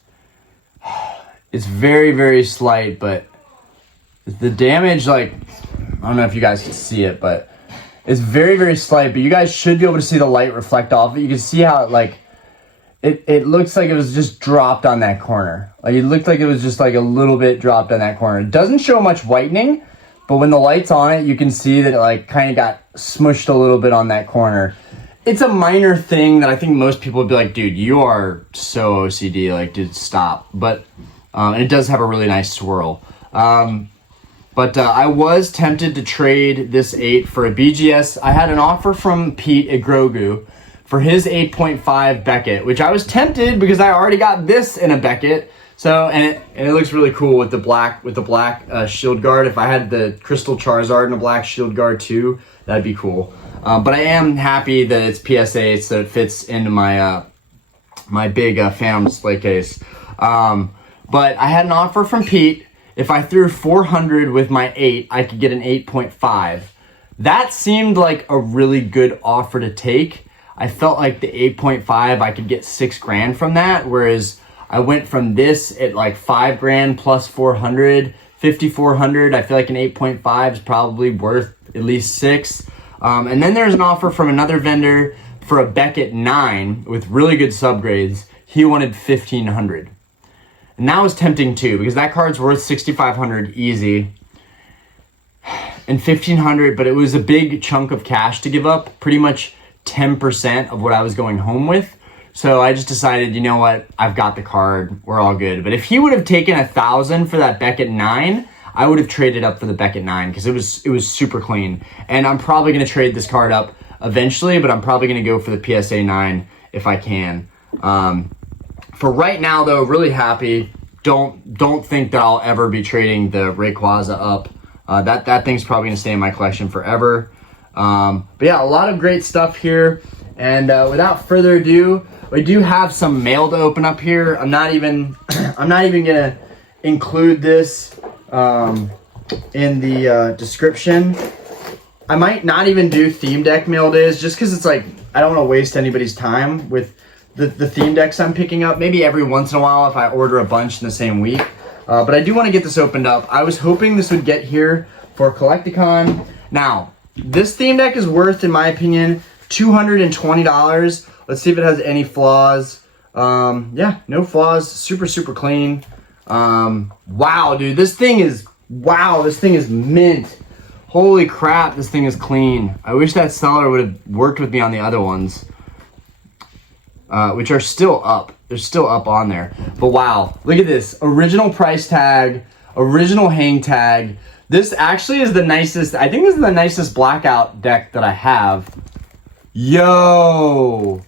very, very slight, but the damage, like, I don't know if you guys can see it, but it's very, very slight, but you guys should be able to see the light reflect off it. You can see how it, like, it looks like it was just dropped on that corner. Like, it looked like it was just, like, a little bit dropped on that corner. It doesn't show much whitening, but when the light's on it, you can see that it, like, kind of got smushed a little bit on that corner. It's a minor thing that I think most people would be like, dude, you are so OCD, like, dude, stop. But, and it does have a really nice swirl. But I was tempted to trade this 8 for a BGS. I had an offer from Pete at Grogu for his 8.5 Beckett, which I was tempted because I already got this in a Beckett. So, and it looks really cool with the black shield guard. If I had the Crystal Charizard and a black shield guard too, that'd be cool. But I am happy that it's PSA, so it fits into my my big Phantom display case. But I had an offer from Pete. If I threw 400 with my 8, I could get an 8.5. That seemed like a really good offer to take. I felt like the 8.5, I could get $6,000 from that, whereas I went from this at like $5,000 plus 400, 5,400. I feel like an 8.5 is probably worth at least 6. And then there's an offer from another vendor for a Beckett 9 with really good subgrades. He wanted 1,500. And that was tempting too, because that card's worth 6,500 easy. And 1,500, but it was a big chunk of cash to give up, pretty much 10% of what I was going home with. So I just decided, you know what, I've got the card, we're all good. But if he would have taken 1,000 for that Beckett 9, I would have traded up for the Beckett 9 because it was super clean. And I'm probably gonna trade this card up eventually, but I'm probably gonna go for the PSA 9 if I can. For right now, though, really happy. Don't think that I'll ever be trading the Rayquaza up. That thing's probably gonna stay in my collection forever. But yeah, a lot of great stuff here. And without further ado, we do have some mail to open up here. I'm not even gonna include this in the description. I might not even do theme deck mail days just because it's like I don't want to waste anybody's time with the theme decks I'm picking up. Maybe every once in a while if I order a bunch in the same week. But I do want to get this opened up. I was hoping this would get here for Collecticon. Now, this theme deck is worth, in my opinion, $220. Let's see if it has any flaws. Yeah, no flaws. Super, super clean. Wow, dude, this thing is mint. Holy crap, this thing is clean. I wish that seller would have worked with me on the other ones. Which are still up. They're still up on there. But wow, look at this. Original price tag, original hang tag. This actually is the nicest, I think this is the nicest blackout deck that I have. Yo,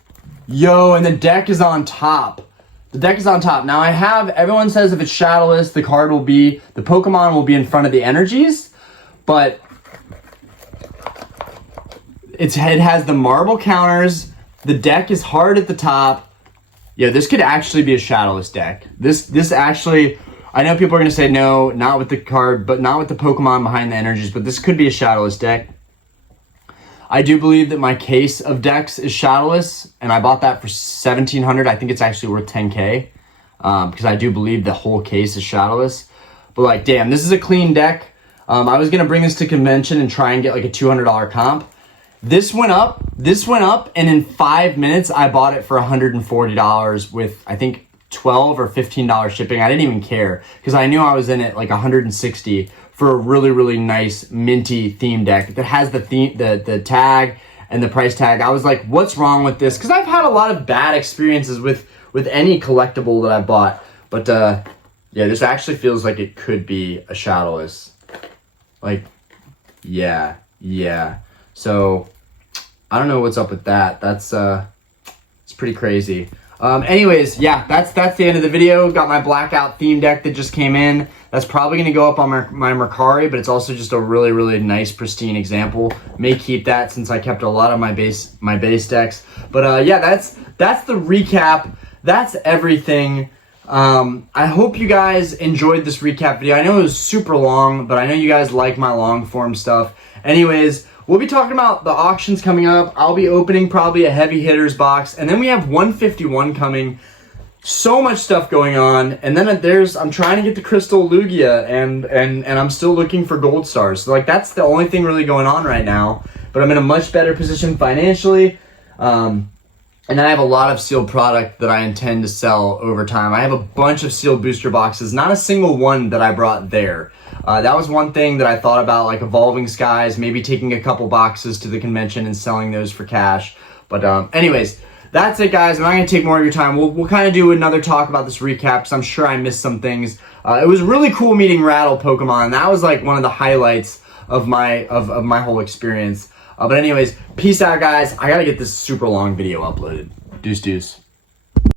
and the deck is on top. The deck is on top. Now I have, everyone says if it's shadowless, the Pokemon will be in front of the energies, but it has the marble counters. The deck is hard at the top. Yeah, this could actually be a shadowless deck. This actually, I know people are gonna say no, not with the card, but not with the Pokemon behind the energies, but this could be a shadowless deck. I do believe that my case of decks is shadowless, and I bought that for $1,700. I think it's actually worth $10K. because I do believe the whole case is shadowless. But like, damn, this is a clean deck. I was gonna bring this to convention and try and get like a $200 comp. This went up, and in 5 minutes I bought it for $140 with I think $12 or $15 shipping. I didn't even care because I knew I was in it like 160 for a really, really nice minty theme deck that has the tag and the price tag. I was like, what's wrong with this? Because I've had a lot of bad experiences with any collectible that I bought. But yeah, this actually feels like it could be a shadowless. Like, yeah. So I don't know what's up with that. That's it's pretty crazy. Anyways, yeah, that's the end of the video. Got my blackout theme deck that just came in. That's probably going to go up on my Mercari, but it's also just a really, really nice, pristine example. May keep that since I kept a lot of my base decks. But yeah, that's the recap. That's everything. I hope you guys enjoyed this recap video. I know it was super long, but I know you guys like my long form stuff. Anyways, we'll be talking about the auctions coming up. I'll be opening probably a heavy hitters box, and then we have 151 coming. So much stuff going on, and then I'm trying to get the Crystal Lugia, and I'm still looking for gold stars. So like that's the only thing really going on right now. But I'm in a much better position financially, and I have a lot of sealed product that I intend to sell over time. I have a bunch of sealed booster boxes, not a single one that I brought there. That was one thing that I thought about, like Evolving Skies, maybe taking a couple boxes to the convention and selling those for cash. But anyways, that's it, guys. I'm not going to take more of your time. We'll kind of do another talk about this recap because I'm sure I missed some things. It was really cool meeting Rattle Pokemon. That was like one of the highlights of my whole experience. But anyways, peace out, guys. I got to get this super long video uploaded. Deuce.